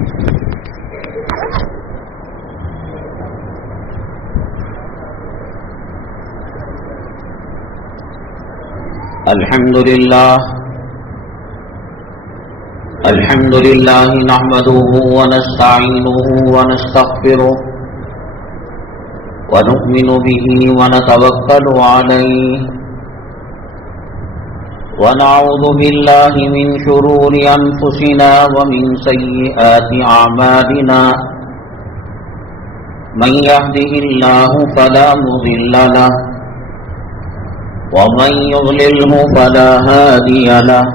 الحمد لله نحمده ونستعينه ونستغفره ونؤمن به ونتوكل عليه ونعوذ بالله من شرور أنفسنا ومن سيئات أعمالنا من يهده الله فلا مضل له ومن يضلله فلا هادي له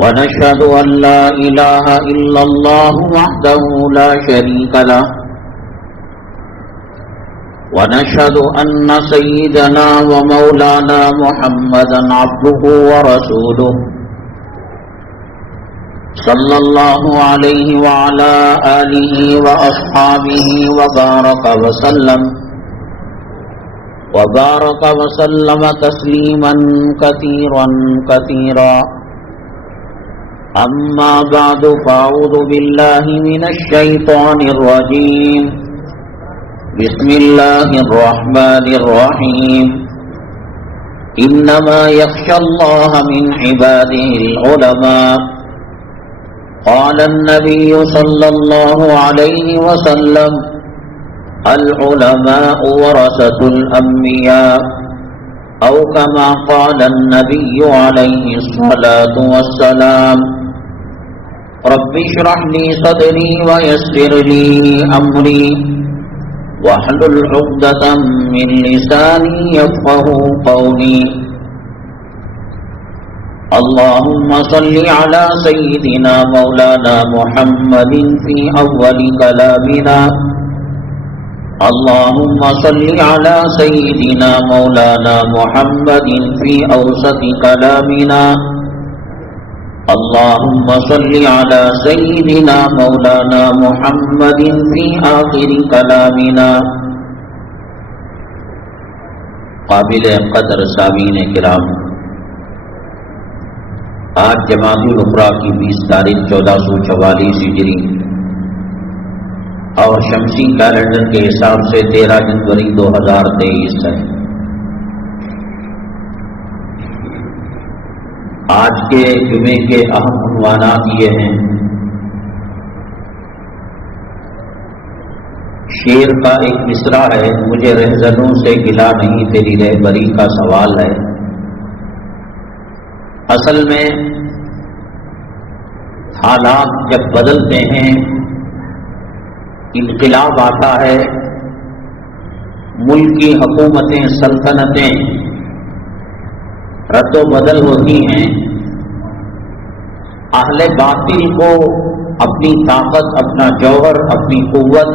ونشهد أن لا إله إلا الله وحده لا شريك له ونشهد أن سيدنا ومولانا محمدا عبده ورسوله صلى الله عليه وعلى آله وأصحابه وبارك وسلم تسليما كثيرا أما بعد فأعوذ بالله من الشيطان الرجيم بسم الله الرحمن الرحيم إنما يخشى الله من عباده العلماء قال النبي صلى الله عليه وسلم العلماء ورثة الأنبياء أو كما قال النبي عليه الصلاة والسلام رب اشرح لي صدري ويسر لي أمري واحلل عقدة من لساني يفقهوا قولي اللهم صل على سيدنا مولانا محمد في أول كلامنا اللهم صل على سيدنا مولانا محمد في أوسط كلامنا اللهم صل على سيدنا مولانا محمد في آخر كلامنا. قابل قدر سامعین کرام، آج جمادی الاخری کی 20 تاریخ 1444 ہجری اور شمسی کیلنڈر کے حساب سے 13 جنوری 2023 ہے. آج کے جمعے کے اہم عنوانات یہ ہیں. شعر کا ایک مصرع ہے، مجھے رہزنوں سے گلا نہیں تیری رہبری کا سوال ہے. اصل میں حالات جب بدلتے ہیں، انقلاب آتا ہے، ملک کی حکومتیں سلطنتیں رد و بدل ہوتی ہیں، اہل باطل کو اپنی طاقت، اپنا جوہر، اپنی قوت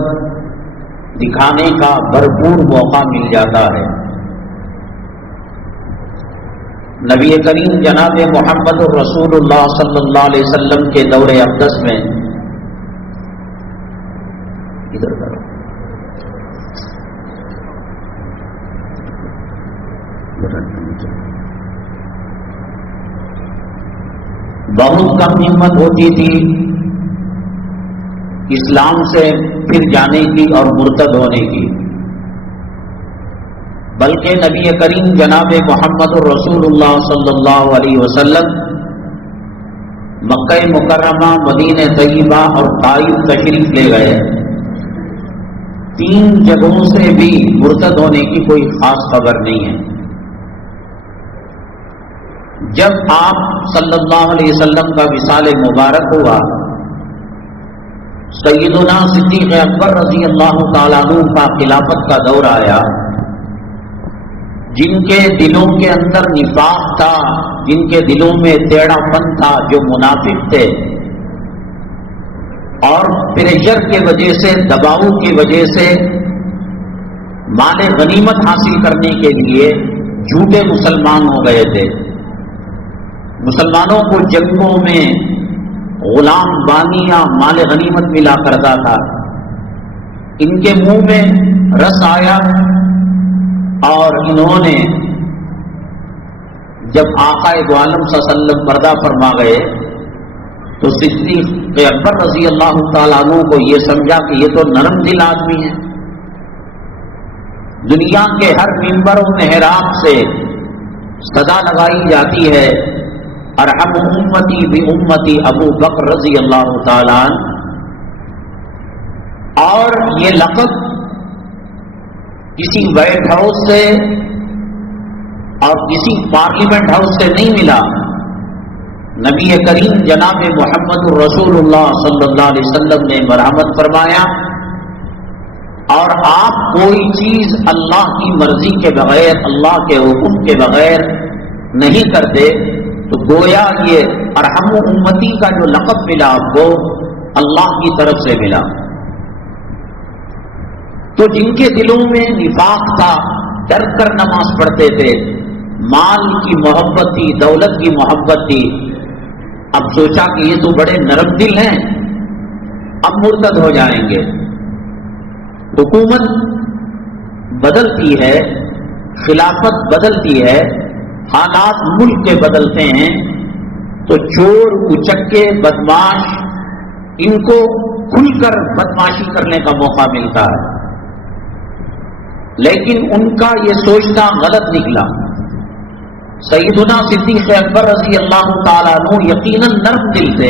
دکھانے کا بھرپور موقع مل جاتا ہے. نبی کریم جناب محمد الرسول اللہ صلی اللہ علیہ وسلم کے دور اقدس میں بہت کم ہمت ہوتی تھی اسلام سے پھر جانے کی اور مرتد ہونے کی، بلکہ نبی کریم جناب محمد الرسول اللہ صلی اللہ علیہ وسلم مکہ مکرمہ، مدینہ طیبہ اور طائف تشریف لے گئے. 3 جگہوں سے بھی مرتد ہونے کی کوئی خاص خبر نہیں ہے. جب آپ صلی اللہ علیہ وسلم کا وصال مبارک ہوا، سیدنا صدیق اکبر رضی اللہ تعالیٰ عنہ کا خلافت کا دور آیا. جن کے دلوں کے اندر نفاق تھا، جن کے دلوں میں ٹیڑھا پن تھا، جو منافق تھے، اور پریشر کی وجہ سے، دباؤ کی وجہ سے مال غنیمت حاصل کرنے کے لیے جھوٹے مسلمان ہو گئے تھے. مسلمانوں کو جنگوں میں غلام بانیاں مال غنیمت ملا کرتا تھا. ان کے منہ میں رس آیا اور انہوں نے جب آقا دو عالم صلی اللہ علیہ وسلم پردہ فرما گئے تو صدیق اکبر رضی اللہ تعالیٰ عنہ کو یہ سمجھا کہ یہ تو نرم دل آدمی ہے. دنیا کے ہر منبر و محراب سے صدا لگائی جاتی ہے ارحم امتی بی امتی ابو بکر رضی اللہ تعالیٰ عنہ، اور یہ لقب کسی وائٹ ہاؤس سے اور کسی پارلیمنٹ ہاؤس سے نہیں ملا. نبی کریم جناب محمد الرسول اللہ صلی اللہ علیہ وسلم نے مرحمت فرمایا، اور آپ کوئی چیز اللہ کی مرضی کے بغیر، اللہ کے حکم کے بغیر نہیں کرتے، تو گویا یہ ارحم امتی کا جو لقب ملا آپ کو اللہ کی طرف سے ملا. تو جن کے دلوں میں نفاق تھا، ڈر کر نماز پڑھتے تھے، مال کی محبت تھی، دولت کی محبت تھی، اب سوچا کہ یہ تو بڑے نرم دل ہیں، اب مرتد ہو جائیں گے. حکومت بدلتی ہے، خلافت بدلتی ہے، حالات ملک کے بدلتے ہیں، تو چور اچکے بدماش ان کو کھل کر بدماشی کرنے کا موقع ملتا ہے. لیکن ان کا یہ سوچنا غلط نکلا. سیدنا صدیق اکبر رضی اللہ تعالیٰ عنہ یقیناً نرم دل تھے،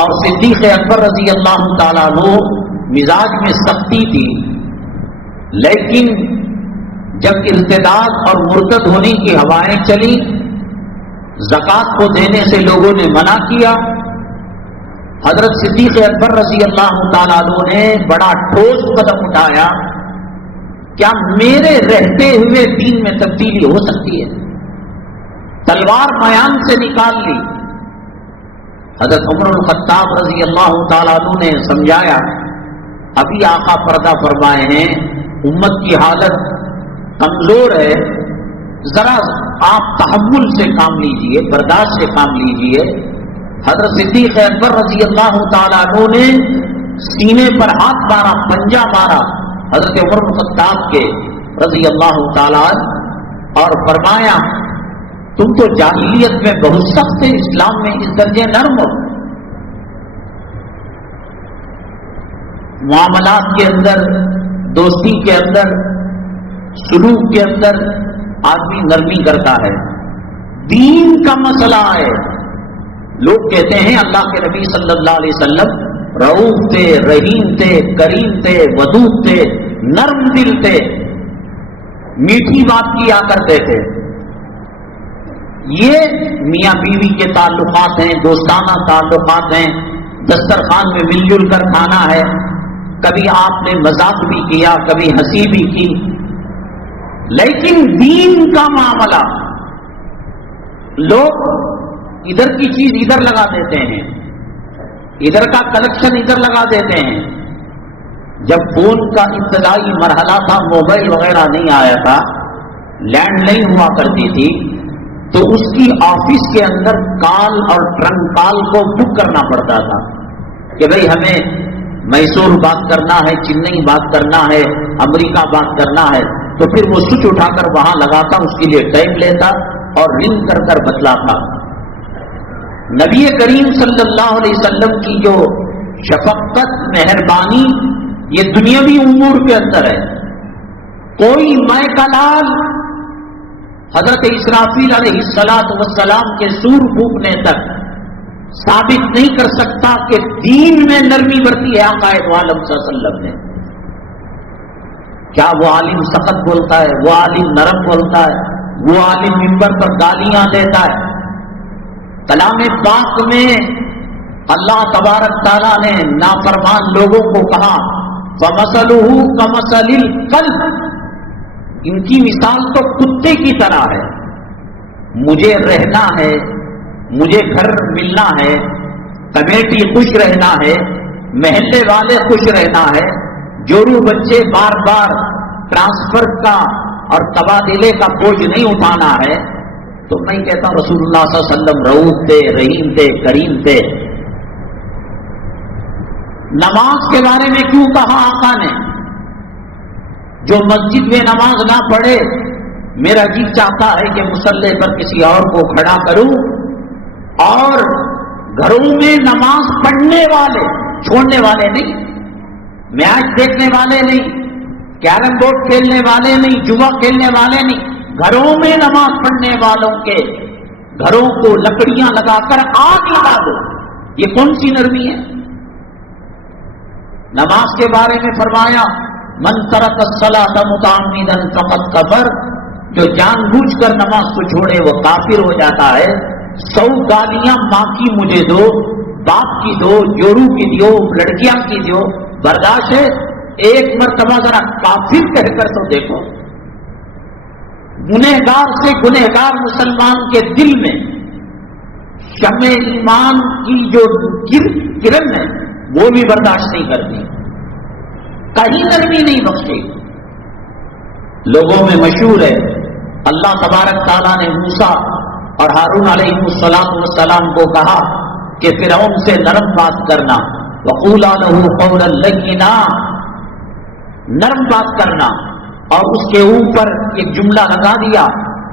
اور صدیق اکبر رضی اللہ تعالیٰ عنہ مزاج میں سختی تھی، لیکن جب ارتداد اور مرتد ہونے کی ہوائیں چلی، زکوٰۃ کو دینے سے لوگوں نے منع کیا، حضرت صدیق اکبر رضی اللہ تعالیٰ عنہ نے بڑا ٹھوس قدم اٹھایا، کیا میرے رہتے ہوئے دین میں تبدیلی ہو سکتی ہے؟ تلوار میان سے نکال لی. حضرت عمر الخطاب رضی اللہ تعالیٰ عنہ نے سمجھایا، ابھی آقا پردہ فرمائے ہیں، امت کی حالت کمزور ہے، ذرا آپ تحمل سے کام لیجئے، برداشت سے کام لیجئے. حضرت صدیق اکبر رضی اللہ تعالیٰ عنہ نے سینے پر ہاتھ مارا، پنجہ مارا حضرت عمر الخطاب کے رضی اللہ تعالیٰ عنہ، اور فرمایا تم تو جاہلیت میں بہت سخت تھے، اسلام میں اس درجے نرم ہو. معاملات کے اندر، دوستی کے اندر، سلوک کے اندر آدمی نرمی کرتا ہے. دین کا مسئلہ ہے. لوگ کہتے ہیں اللہ کے نبی صلی اللہ علیہ وسلم رؤوف تھے، رحیم تھے، کریم تھے، ودود تھے، نرم دل تھے، میٹھی بات کیا کرتے تھے. یہ میاں بیوی کے تعلقات ہیں، دوستانہ تعلقات ہیں، دسترخوان میں مل جل کر کھانا ہے، کبھی آپ نے مذاق بھی کیا، کبھی ہنسی بھی کی. لیکن دین کا معاملہ، لوگ ادھر کی چیز ادھر لگا دیتے ہیں، ادھر کا کلیکشن ادھر لگا دیتے ہیں. جب فون کا ابتدائی مرحلہ تھا، موبائل وغیرہ نہیں آیا تھا، لینڈ لائن ہوا کرتی تھی، تو اس کی آفس کے اندر کال اور ٹرنک کال کو بک کرنا پڑتا تھا کہ بھئی ہمیں میسور بات کرنا ہے، چنئی بات کرنا ہے، امریکہ بات کرنا ہے. تو پھر وہ سوئچ اٹھا کر وہاں لگاتا، اس کے لیے ٹائم لیتا اور رنگ کر کر بتلاتا. نبی کریم صلی اللہ علیہ وسلم کی جو شفقت، مہربانی، یہ دنیاوی امور کے اندر ہے. کوئی ماء کا لال حضرت اسرافیل علیہ السلام کے سور پھونکنے تک ثابت نہیں کر سکتا کہ دین میں نرمی برتی ہے آقا عالم صلی اللہ علیہ وسلم نے. کیا وہ عالم سخت بولتا ہے، وہ عالم نرم بولتا ہے، وہ عالم منبر پر گالیاں دیتا ہے. کلام پاک میں اللہ تبارک تعالیٰ نے نافرمان لوگوں کو کہا فَمَثَلُهُ كَمَثَلِ الْكَلْبِ، ان کی مثال تو کتے کی طرح ہے. مجھے رہنا ہے، مجھے گھر ملنا ہے، کمیٹی خوش رہنا ہے، محلے والے خوش رہنا ہے، جورو بچے بار بار ٹرانسفر کا اور تبادلے کا بوجھ نہیں اٹھانا ہے. تو میں کہتا ہوں رسول اللہ صلی اللہ علیہ وسلم رؤوف تھے، رحیم تھے، کریم تھے. نماز کے بارے میں کیوں کہا آقا نے؟ جو مسجد میں نماز نہ پڑھے، میرا جی چاہتا ہے کہ مصلی پر کسی اور کو کھڑا کروں اور گھروں میں نماز پڑھنے والے، چھوڑنے والے نہیں، میچ دیکھنے والے نہیں، کیرم بورڈ کھیلنے والے نہیں، جوا کھیلنے والے نہیں، گھروں میں نماز پڑھنے والوں کے گھروں کو لکڑیاں لگا کر آگ لگا دو، یہ کون سی نرمی ہے؟ نماز کے بارے میں فرمایا من ترک الصلاۃ متعمدا فقد کفر، جو جان بوجھ کر نماز کو چھوڑے وہ کافر ہو جاتا ہے۔ 100 گالیاں ماں کی مجھے دو، باپ کی دو، جورو کی دو، لڑکیاں کی دو، برداشت ہے، ایک مرتبہ ذرا کافر کہہ کر تو دیکھو۔ گنہگار سے گنہگار مسلمان کے دل میں شمع ایمان کی جو کرن ہے وہ بھی برداشت نہیں کرتی، کہیں نرمی نہیں بخشی۔ لوگوں میں مشہور ہے، اللہ تبارک تعالیٰ نے موسیٰ اور ہارون علیہ السلام کو کہا کہ فرعون سے نرم بات کرنا، وَقُولَا لَهُ قَوْلًا لَّيِّنًا، نرم بات کرنا، اور اس کے اوپر ایک جملہ لگا دیا،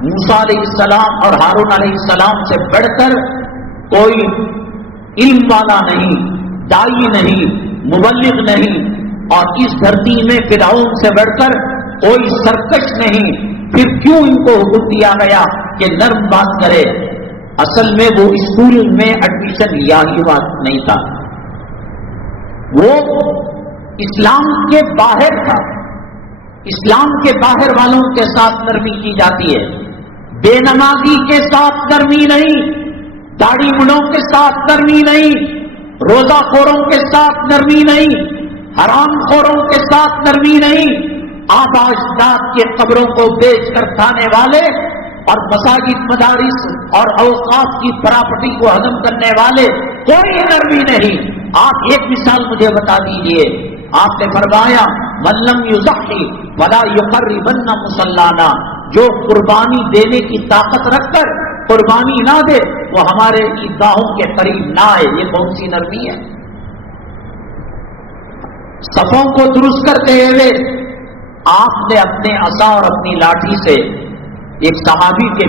موسیٰ علیہ السلام اور ہارون علیہ السلام سے بڑھ کر کوئی علم والا نہیں، دائی نہیں، مبلغ نہیں، اور اس دھرتی میں فرعون سے بڑھ کر کوئی سرکش نہیں، پھر کیوں ان کو حکم دیا گیا کہ نرم بات کرے؟ اصل میں وہ اسکول میں ایڈمیشن لیا ہی بات نہیں تھا، وہ اسلام کے باہر تھا۔ اسلام کے باہر والوں کے ساتھ نرمی کی جاتی ہے، بے نمازی کے ساتھ نرمی نہیں، داڑھی منوں کے ساتھ نرمی نہیں، روزہ خوروں کے ساتھ نرمی نہیں، حرام خوروں کے ساتھ نرمی نہیں، آباشداد کے قبروں کو بیچ کر کھانے والے اور مساجد مدارس اور اوقاف کی پراپرٹی کو ہضم کرنے والے، کوئی نرمی نہیں۔ آپ ایک مثال مجھے بتا دیجئے، آپ نے فرمایا من لم یضحی ولا یقربن مصلانا، جو قربانی دینے کی طاقت رکھ کر قربانی نہ دے وہ ہمارے عیدگاہوں کے قریب نہ آئے، یہ کون سی نرمی ہے؟ صفوں کو درست کرتے ہوئے آپ نے اپنے عصا اور اپنی لاٹھی سے ایک صحابی کے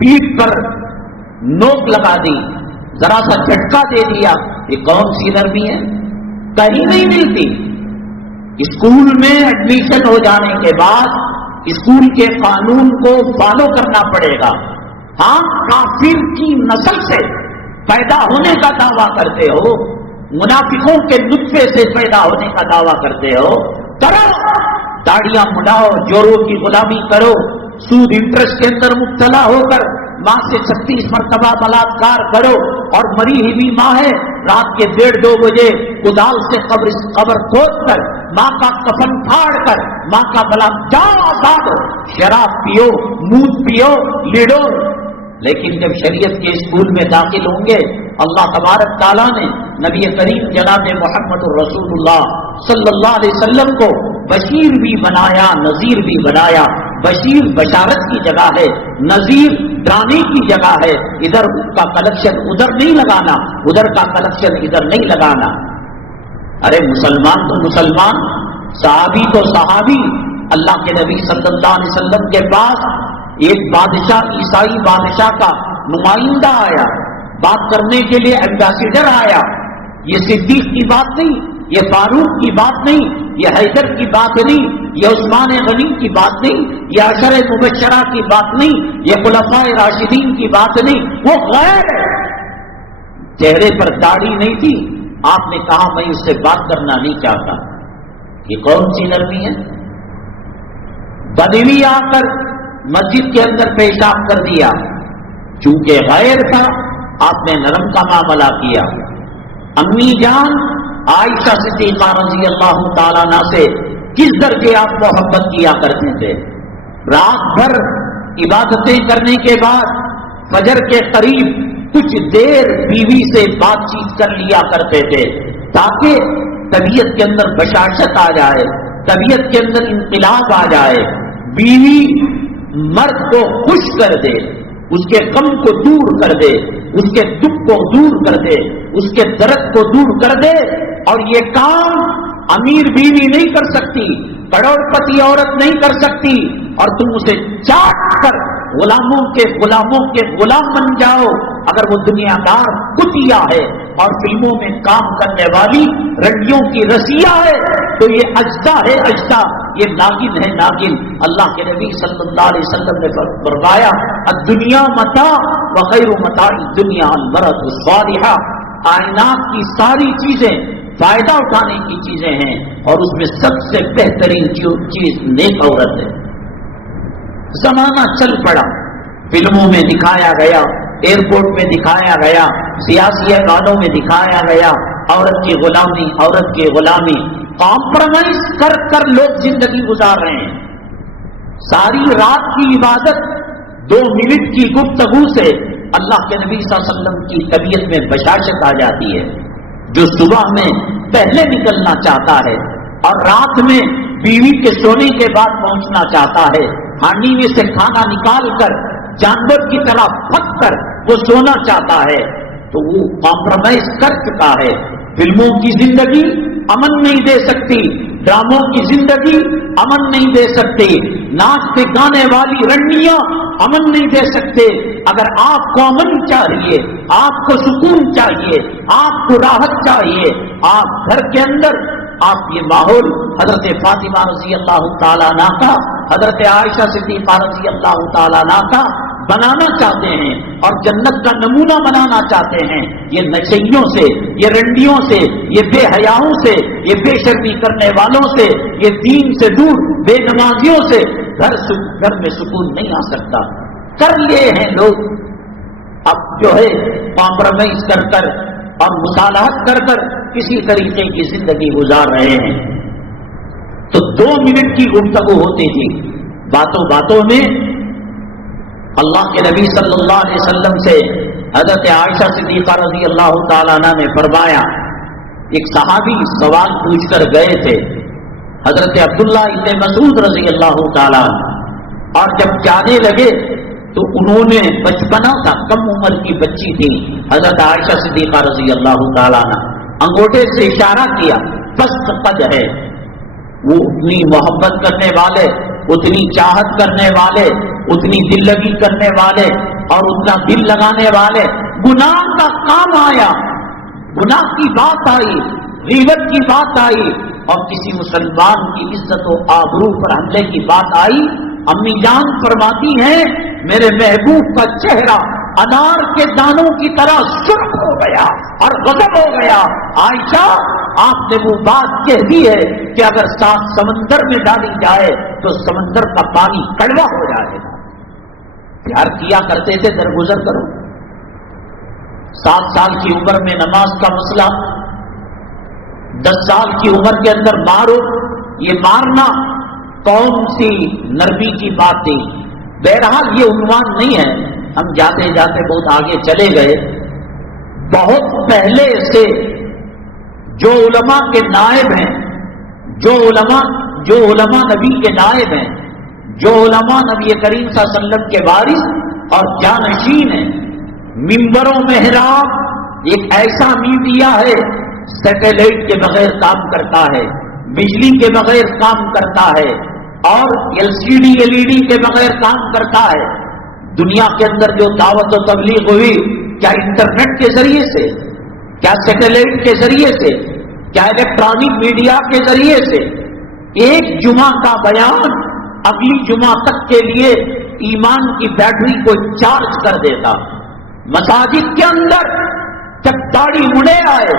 پیٹھ پر نوک لگا دی، ذرا سا جھٹکا دے دیا، یہ کون سی نرمی ہے؟ کہیں نہیں ملتی۔ اسکول میں ایڈمیشن ہو جانے کے بعد اسکول کے قانون کو فالو کرنا پڑے گا۔ ہاں، کافر کی نسل سے پیدا ہونے کا دعویٰ کرتے ہو، منافقوں کے نطفے سے پیدا ہونے کا دعویٰ کرتے ہو، کرو، داڑیاں مڈاؤ، جوروں کی غلامی کرو، سود انٹرسٹ کے اندر مبتلا ہو کر ماں سے 36 مرتبہ بلاత్కాر کرو، اور مری ہوئی ماں ہے، رات کے 1:30-2 بجے کدال سے قبر کھود کر ماں کا کفن پھاڑ کر ماں کا گلا جاؤ آزاد ہو، شراب پیو، مود پیو، لیڈو۔ لیکن جب شریعت کے اسکول میں داخل ہوں گے، اللہ تبارک تعالیٰ نے نبی کریم جناب محمد الرسول اللہ صلی اللہ علیہ وسلم کو بشیر بھی بنایا، نذیر بھی بنایا۔ بشیر بشارت کی جگہ ہے، نذیر ڈرانے کی جگہ ہے، ادھر کا کلیکشن ادھر نہیں لگانا، ادھر کا کلیکشن ادھر نہیں لگانا۔ ارے مسلمان تو مسلمان، صحابی تو صحابی۔ اللہ کے نبی صلی اللہ علیہ وسلم کے پاس ایک بادشاہ، عیسائی بادشاہ کا نمائندہ آیا، بات کرنے کے لیے ایمبیسیڈر آیا۔ یہ صدیق کی بات نہیں، یہ فاروق کی بات نہیں، یہ حیدر کی بات نہیں، یہ عثمان غنی کی بات نہیں، یہ عشر مبشرہ کی بات نہیں، یہ خلفائے راشدین کی بات نہیں، وہ غیر ہے۔ چہرے پر داڑھی نہیں تھی، آپ نے کہا میں اس سے بات کرنا نہیں چاہتا۔ یہ کون سی نرمی ہے؟ بدوی آ کر مسجد کے اندر پیشاب کر دیا، چونکہ غیر تھا آپ نے نرم کا معاملہ کیا۔ امی جان عائشہ صدیقہ رضی اللہ تعالیٰ عنہ سے کس درجے آپ محبت کیا کرتے تھے؟ رات بھر عبادتیں کرنے کے بعد فجر کے قریب کچھ دیر بیوی سے بات چیت کر لیا کرتے تھے تاکہ طبیعت کے اندر بشاشت آ جائے، طبیعت کے اندر انقلاب آ جائے، بیوی مرد کو خوش کر دے، اس کے غم کو دور کر دے، اس کے دکھ کو دور کر دے، اس کے درد کو دور کر دے۔ اور یہ کام امیر بیوی نہیں کر سکتی، کروڑ پتی عورت نہیں کر سکتی، اور تم اسے چاٹ کر غلاموں کے غلام بن جاؤ، اگر وہ دنیا دار کتیا ہے اور فلموں میں کام کرنے والی رنڈیوں کی رسیہ ہے تو یہ اجزا ہے اجزا، یہ ناگن ہے ناگن۔ اللہ کے نبی صلی اللہ علیہ وسلم نے فرمایا الدنیا متاع وخیر متاع الدنیا المرأۃ الصالحہ، کائنات کی ساری چیزیں فائدہ اٹھانے کی چیزیں ہیں اور اس میں سب سے بہترین چیز نیک عورت ہے۔ زمانہ چل پڑا، فلموں میں دکھایا گیا، ایئرپورٹ میں دکھایا گیا، سیاسی گانوں میں دکھایا گیا، عورت کی غلامی، عورت کی غلامی، کمپرومائز کر کر لوگ زندگی گزار رہے ہیں۔ ساری رات کی عبادت 2 منٹ کی گفتگو سے اللہ کے نبی صلی اللہ علیہ وسلم کی طبیعت میں بشاشت آ جاتی ہے۔ جو صبح میں پہلے نکلنا چاہتا ہے اور رات میں بیوی کے سونے کے بعد پہنچنا چاہتا ہے، ہانڈی میں سے کھانا نکال کر جانور کی طرح پھک کر وہ سونا چاہتا ہے تو وہ کمپرومائز کر چکا ہے۔ فلموں کی زندگی امن نہیں دے سکتی، ڈراموں کی زندگی امن نہیں دے سکتی، ناچتے گانے والی رنڈیاں امن نہیں دے سکتے۔ اگر آپ کو امن چاہیے، آپ کو سکون چاہیے، آپ کو راحت چاہیے، آپ گھر کے اندر آپ یہ ماحول حضرت فاطمہ رضی اللہ تعالیٰ عنہ کا، حضرت عائشہ صدیقہ رضی اللہ تعالیٰ عنہ کا بنانا چاہتے ہیں اور جنت کا نمونہ بنانا چاہتے ہیں، یہ نشیوں سے، یہ رنڈیوں سے، یہ بے حیاؤں سے، یہ بے شرمی کرنے والوں سے، یہ دین سے دور بے نمازیوں سے گھر میں سکون نہیں آ سکتا۔ کر لیے ہیں لوگ اب جو ہے کمپرومائز کر کر اور مصالحت کر کر کسی طریقے کی زندگی گزار رہے ہیں۔ تو 2 منٹ کی گفتگو ہوتی تھی، باتوں باتوں میں اللہ کے نبی صلی اللہ علیہ وسلم سے حضرت عائشہ صدیقہ رضی اللہ تعالیٰ عنہ نے فرمایا، ایک صحابی سوال پوچھ کر گئے تھے حضرت عبداللہ ابن مسعود رضی اللہ تعالیٰ عنہ، اور جب جانے لگے تو انہوں نے بچپنا تھا، کم عمر کی بچی تھی حضرت عائشہ صدیقہ رضی اللہ تعالیٰ عنہ، انگوٹھے سے اشارہ کیا، پست قد ہے، وہ اتنی محبت کرنے والے، اتنی چاہت کرنے والے، اتنی دل لگی کرنے والے اور اتنا دل لگانے والے، گناہ کا کام آیا، گناہ کی بات آئی، غیبت کی بات آئی اور کسی مسلمان کی عزت و آبرو پر حملے کی بات آئی، امی جان فرماتی ہیں میرے محبوب کا چہرہ انار کے دانوں کی طرح سرخ ہو گیا اور غضب ہو گیا۔ عائشہ آپ نے وہ بات کہہ دی ہے کہ اگر 7 سمندر میں ڈالی جائے تو سمندر کا پانی کڑوا ہو جائے گا۔ پیار کیا کرتے تھے، درگزر کرو۔ 7 سال کی عمر میں نماز کا مسئلہ، 10 سال کی عمر کے اندر مارو، یہ مارنا کون سی نرمی کی بات تھی؟ بہرحال یہ عنوان نہیں ہے، ہم جاتے جاتے بہت آگے چلے گئے۔ بہت پہلے سے جو علماء کے نائب ہیں، جو علماء نبی کے نائب ہیں، جو علماء نبی کریم صلی اللہ علیہ وسلم کے وارث اور جانشین ہیں، ممبر و محراب ایک ایسا میڈیا ہے سیٹلائٹ کے بغیر کام کرتا ہے، بجلی کے بغیر کام کرتا ہے اور LCD LED کے بغیر کام کرتا ہے۔ دنیا کے اندر جو دعوت و تبلیغ ہوئی، کیا انٹرنیٹ کے ذریعے سے، کیا سیٹلائٹ کے ذریعے سے، کیا الیکٹرانک میڈیا کے ذریعے سے؟ ایک جمعہ کا بیان اگلی جمعہ تک کے لیے ایمان کی بیٹری کو چارج کر دیتا۔ مساجد کے اندر جب داڑھی مڑے آئے،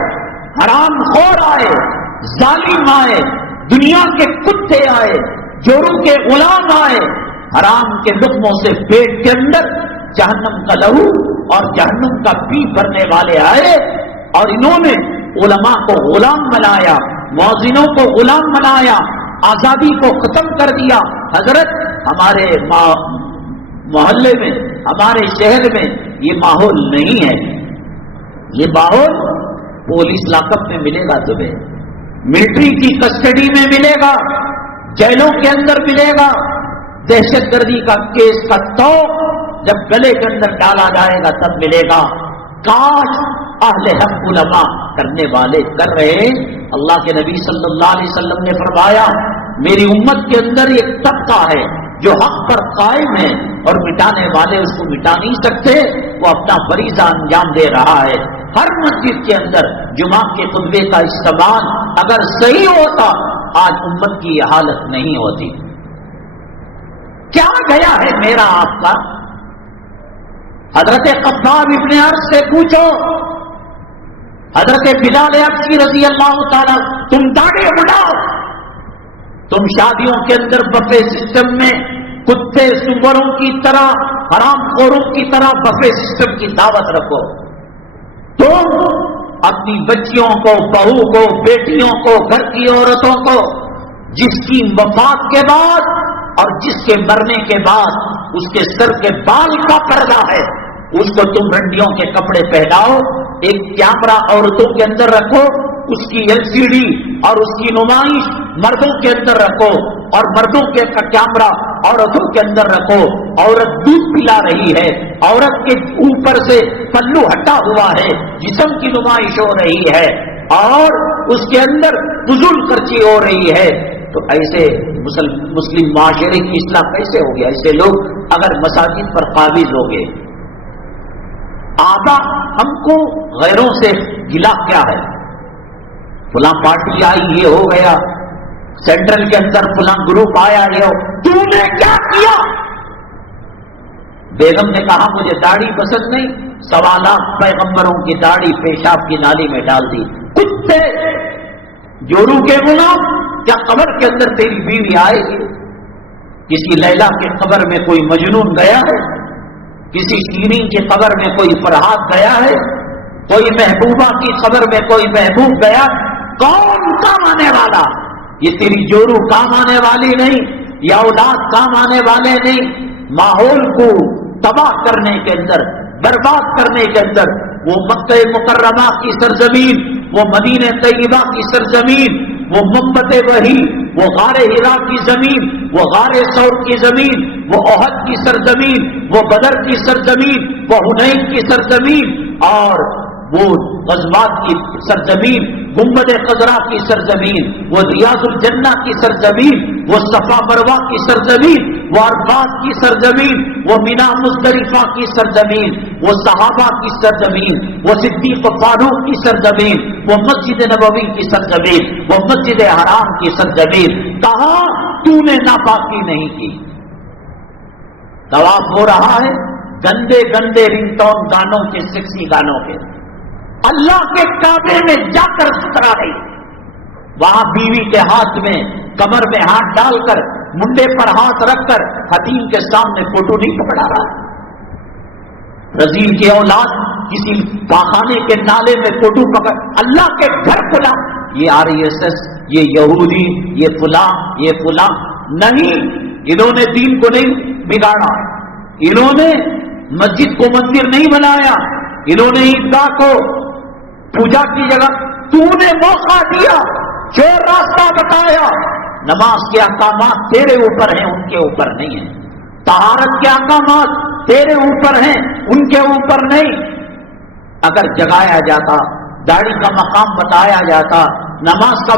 حرام خور آئے، ظالم آئے، دنیا کے کتے آئے، جوروں کے غلام آئے، حرام کے لقموں سے پیٹ کے اندر جہنم کا لہو اور جہنم کا پی بھرنے والے آئے اور انہوں نے علماء کو غلام بنایا، مؤذنوں کو غلام بنایا، آزادی کو ختم کر دیا۔ حضرت ہمارے محلے میں، ہمارے شہر میں یہ ماحول نہیں ہے۔ یہ ماحول پولیس لاک اپ میں ملے گا، تمہیں ملٹری کی کسٹڈی میں ملے گا، جیلوں کے اندر ملے گا۔ دہشت گردی کا کیس کا توق جب گلے کے اندر ڈالا جائے گا تب ملے گا۔ کاش اہل حق علماء کرنے والے کر رہے۔ اللہ کے نبی صلی اللہ علیہ وسلم نے فرمایا میری امت کے اندر ایک طبقہ ہے جو حق پر قائم ہے اور مٹانے والے اس کو مٹا نہیں سکتے، وہ اپنا فریضہ انجام دے رہا ہے۔ ہر مسجد کے اندر جمعہ کے خطبے کا استعمال اگر صحیح ہوتا، آج امت کی یہ حالت نہیں ہوتی۔ کیا گیا ہے میرا آپ کا؟ حضرت خباب ابن عرص سے پوچھو، حضرت بلال حبشی رضی اللہ تعالیٰ، تم داڑھی بڑھاؤ، تم شادیوں کے اندر بفے سسٹم میں کتے سوروں کی طرح، حرام خوروں کی طرح بفے سسٹم کی دعوت رکھو، تم اپنی بچیوں کو، بہو کو، بیٹیوں کو، گھر کی عورتوں کو، جس کی وفات کے بعد اور جس کے مرنے کے بعد اس کے سر کے بال کا پردہ ہے، اس کو تم رنڈیوں کے کپڑے پہناؤ، ایک کیمرہ عورتوں کے اندر رکھو، اس کی LCD اور اس کی نمائش مردوں کے اندر رکھو، اور مردوں کے کیمرہ عورتوں کے اندر رکھو۔ عورت دودھ پلا رہی ہے، عورت کے اوپر سے پلو ہٹا ہوا ہے، جسم کی نمائش ہو رہی ہے، اور اس کے اندر فضول خرچی ہو رہی ہے، تو ایسے مسلم معاشرے کی اصلاح کیسے ہوگی؟ ایسے لوگ اگر مساجد پر قابض ہو گئے، آدھا ہم کو غیروں سے گلا کیا ہے؟ فلاں پارٹی آئی، یہ ہو گیا، سینٹرل کے اندر فلاں گروپ آیا، یہ ہو، تو نے کیا کیا؟ بیگم نے کہا مجھے داڑھی پسند نہیں، 1.25 لاکھ پیغمبروں کی داڑھی پیشاب کی نالی میں ڈال دی۔ کتے جورو کے غلام، کیا قبر کے اندر تیری بیوی آئے گی؟ کسی لیلا کے قبر میں کوئی مجنون گیا ہے؟ کسی شیرین کی قبر میں کوئی فرحاد گیا ہے؟ کوئی محبوبہ کی قبر میں کوئی محبوب گیا؟ کون کام آنے والا؟ یہ تیری جورو کام آنے والی نہیں، یا اولاد کام آنے والے نہیں۔ ماحول کو تباہ کرنے کے اندر، برباد کرنے کے اندر، وہ مکہ مکرمہ کی سرزمین، وہ مدینہ طیبہ کی سرزمین، وہ منبت وحی، وہ غار ہرا کی زمین، وہ غار ثور کی زمین، وہ احد کی سرزمین، وہ بدر کی سرزمین، وہ حنین کی سرزمین، اور وہ غزوات کی سرزمین، گنبد خضرا کی سرزمین، وہ ریاض الجنہ کی سرزمین، وہ صفا مروہ کی سرزمین، وہ عرفات کی سرزمین، وہ مینا مزدلفہ کی سرزمین، وہ صحابہ کی سرزمین، وہ صدیق فاروق کی سرزمین، وہ مسجد نبوی کی سرزمین، وہ مسجد حرام کی سرزمین، کہاں تو نے ناپاکی نہیں کی؟ طواف ہو رہا ہے گندے گندے رنگ ٹون گانوں کے، سیکسی گانوں کے، اللہ کے کعبے میں جا کر سترا رہی، وہاں بیوی کے ہاتھ میں کمر میں ہاتھ ڈال کر، منڈے پر ہاتھ رکھ کر خطیب کے سامنے فوٹو نہیں پکڑا رہا۔ رزیل کی اولاد کسی پاخانے کے نالے میں فوٹو پکڑ، اللہ کے گھر کھلا، یہ RSS، یہ یہودی، یہ فلاں، یہ فلاں نہیں۔ انہوں نے دین کو نہیں بگاڑا، انہوں نے مسجد کو مندر نہیں بنایا، انہوں نے عیدگاہ کو پوجا کی جگہ، تو نے موقع دیا، جو راستہ بتایا، نماز کے احکامات تیرے اوپر ہیں، ان کے اوپر نہیں ہیں، طہارت کے احکامات تیرے اوپر ہیں، ان کے اوپر نہیں۔ اگر جگایا جاتا، داڑھی کا مقام بتایا جاتا، نماز کا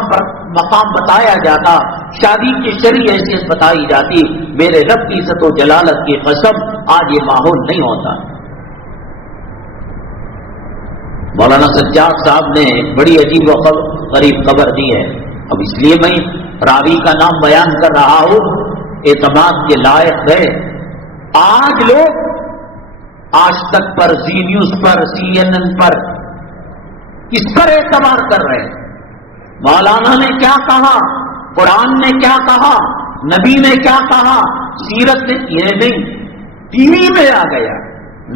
مقام بتایا جاتا، شادی کی شرعی حیثیت بتائی جاتی، میرے رب کی عزت و جلالت کی قسم آج یہ ماحول نہیں ہوتا۔ مولانا سجاد صاحب نے بڑی عجیب و غریب خبر دی ہے، اب اس لیے میں راوی کا نام بیان کر رہا ہوں، اعتماد کے لائق ہے۔ آج لوگ آج تک پر، زی نیوز پر، CNN پر، اس پر اعتبار کر رہے ہیں۔ مولانا نے کیا کہا، قرآن نے کیا کہا، نبی نے کیا کہا، سیرت نے، یہ نہیں، ٹی وی میں آ گیا،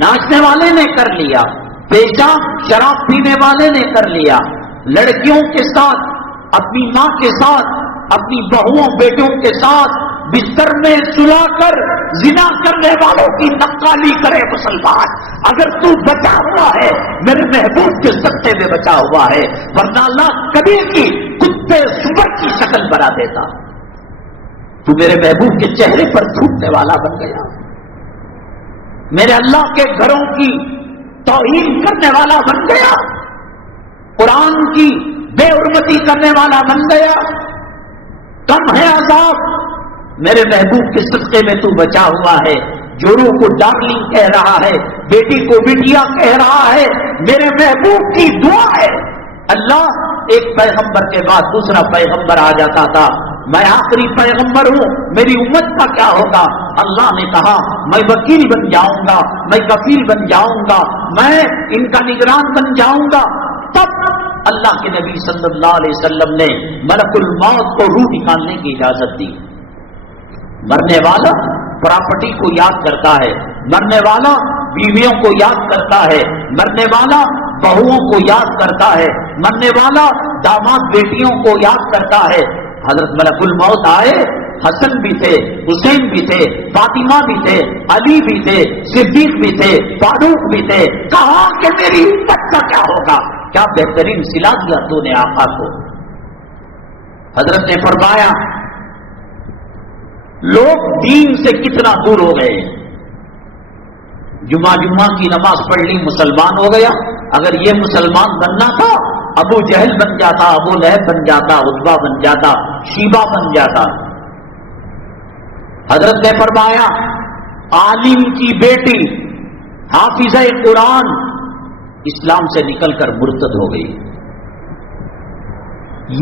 ناچنے والے نے کر لیا، پیشاب شراب پینے والے نے کر لیا، لڑکیوں کے ساتھ، اپنی ماں کے ساتھ، اپنی بہوؤں بیٹوں کے ساتھ بستر میں سلا کر زنا کرنے والوں کی نقالی کرے مسلمان۔ اگر تو بچا ہوا ہے، میرے محبوب کے سطح میں بچا ہوا ہے، ورنہ اللہ کبھی کی کتے سور کی شکل بنا دیتا۔ تو میرے محبوب کے چہرے پر تھوکنے والا بن گیا، میرے اللہ کے گھروں کی توہین کرنے والا بن گیا، قرآن کی بے حرمتی کرنے والا بن گیا۔ کم ہے عذاب میرے محبوب کے صدقے میں تو بچا ہوا ہے، جورو کو ڈارلنگ کہہ رہا ہے، بیٹی کو بیٹیا کہہ رہا ہے، میرے محبوب کی دعا ہے۔ اللہ ایک پیغمبر کے بعد دوسرا پیغمبر آ جاتا تھا، میں آخری پیغمبر ہوں، میری امت کا کیا ہوگا؟ اللہ نے کہا میں وکیل بن جاؤں گا، میں کفیل بن جاؤں گا، میں ان کا نگران بن جاؤں گا۔ تب اللہ کے نبی صلی اللہ علیہ وسلم نے ملک الموت کو روح نکالنے کی اجازت دی۔ مرنے والا پراپرٹی کو یاد کرتا ہے، مرنے والا بیویوں کو یاد کرتا ہے، مرنے والا بہوؤں کو یاد کرتا ہے، مرنے والا داماد بیٹیوں کو یاد کرتا ہے۔ حضرت ملک الموت آئے، حسن بھی تھے، حسین بھی تھے، فاطمہ بھی تھے، علی بھی تھے، صدیق بھی تھے، فاروق بھی تھے۔ کہا کہ میری امت کا کیا ہوگا؟ کیا بہترین صلہ دیا تو نے آقا کو۔ حضرت نے فرمایا لوگ دین سے کتنا دور ہو گئے، جمعہ کی نماز پڑھ لی مسلمان ہو گیا۔ اگر یہ مسلمان بننا تھا ابو جہل بن جاتا، ابو لہب بن جاتا، عتبہ بن جاتا، شیبہ بن جاتا۔ حضرت نے فرمایا عالم کی بیٹی حافظہ قرآن اسلام سے نکل کر مرتد ہو گئی۔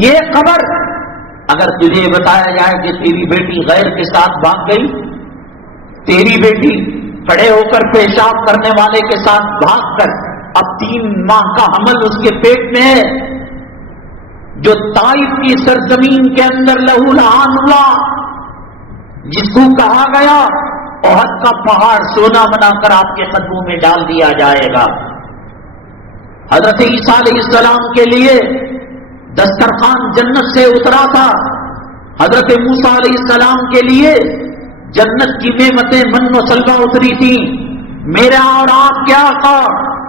یہ خبر اگر تجھے بتایا جائے کہ تیری بیٹی غیر کے ساتھ بھاگ گئی، تیری بیٹی کھڑے ہو کر پیشاب کرنے والے کے ساتھ بھاگ کر اب 3 ماہ کا حمل اس کے پیٹ میں ہے، جو طائف کی سرزمین کے اندر لہو لہان ہوا، جس کو کہا گیا احد کا پہاڑ سونا بنا کر آپ کے قدموں میں ڈال دیا جائے گا۔ حضرت عیسیٰ علیہ السلام کے لیے دسترخوان جنت سے اترا تھا، حضرت موسیٰ علیہ السلام کے لیے جنت کی نعمتیں من و سلوہ اتری تھی۔ میرا اور آپ کیا آقا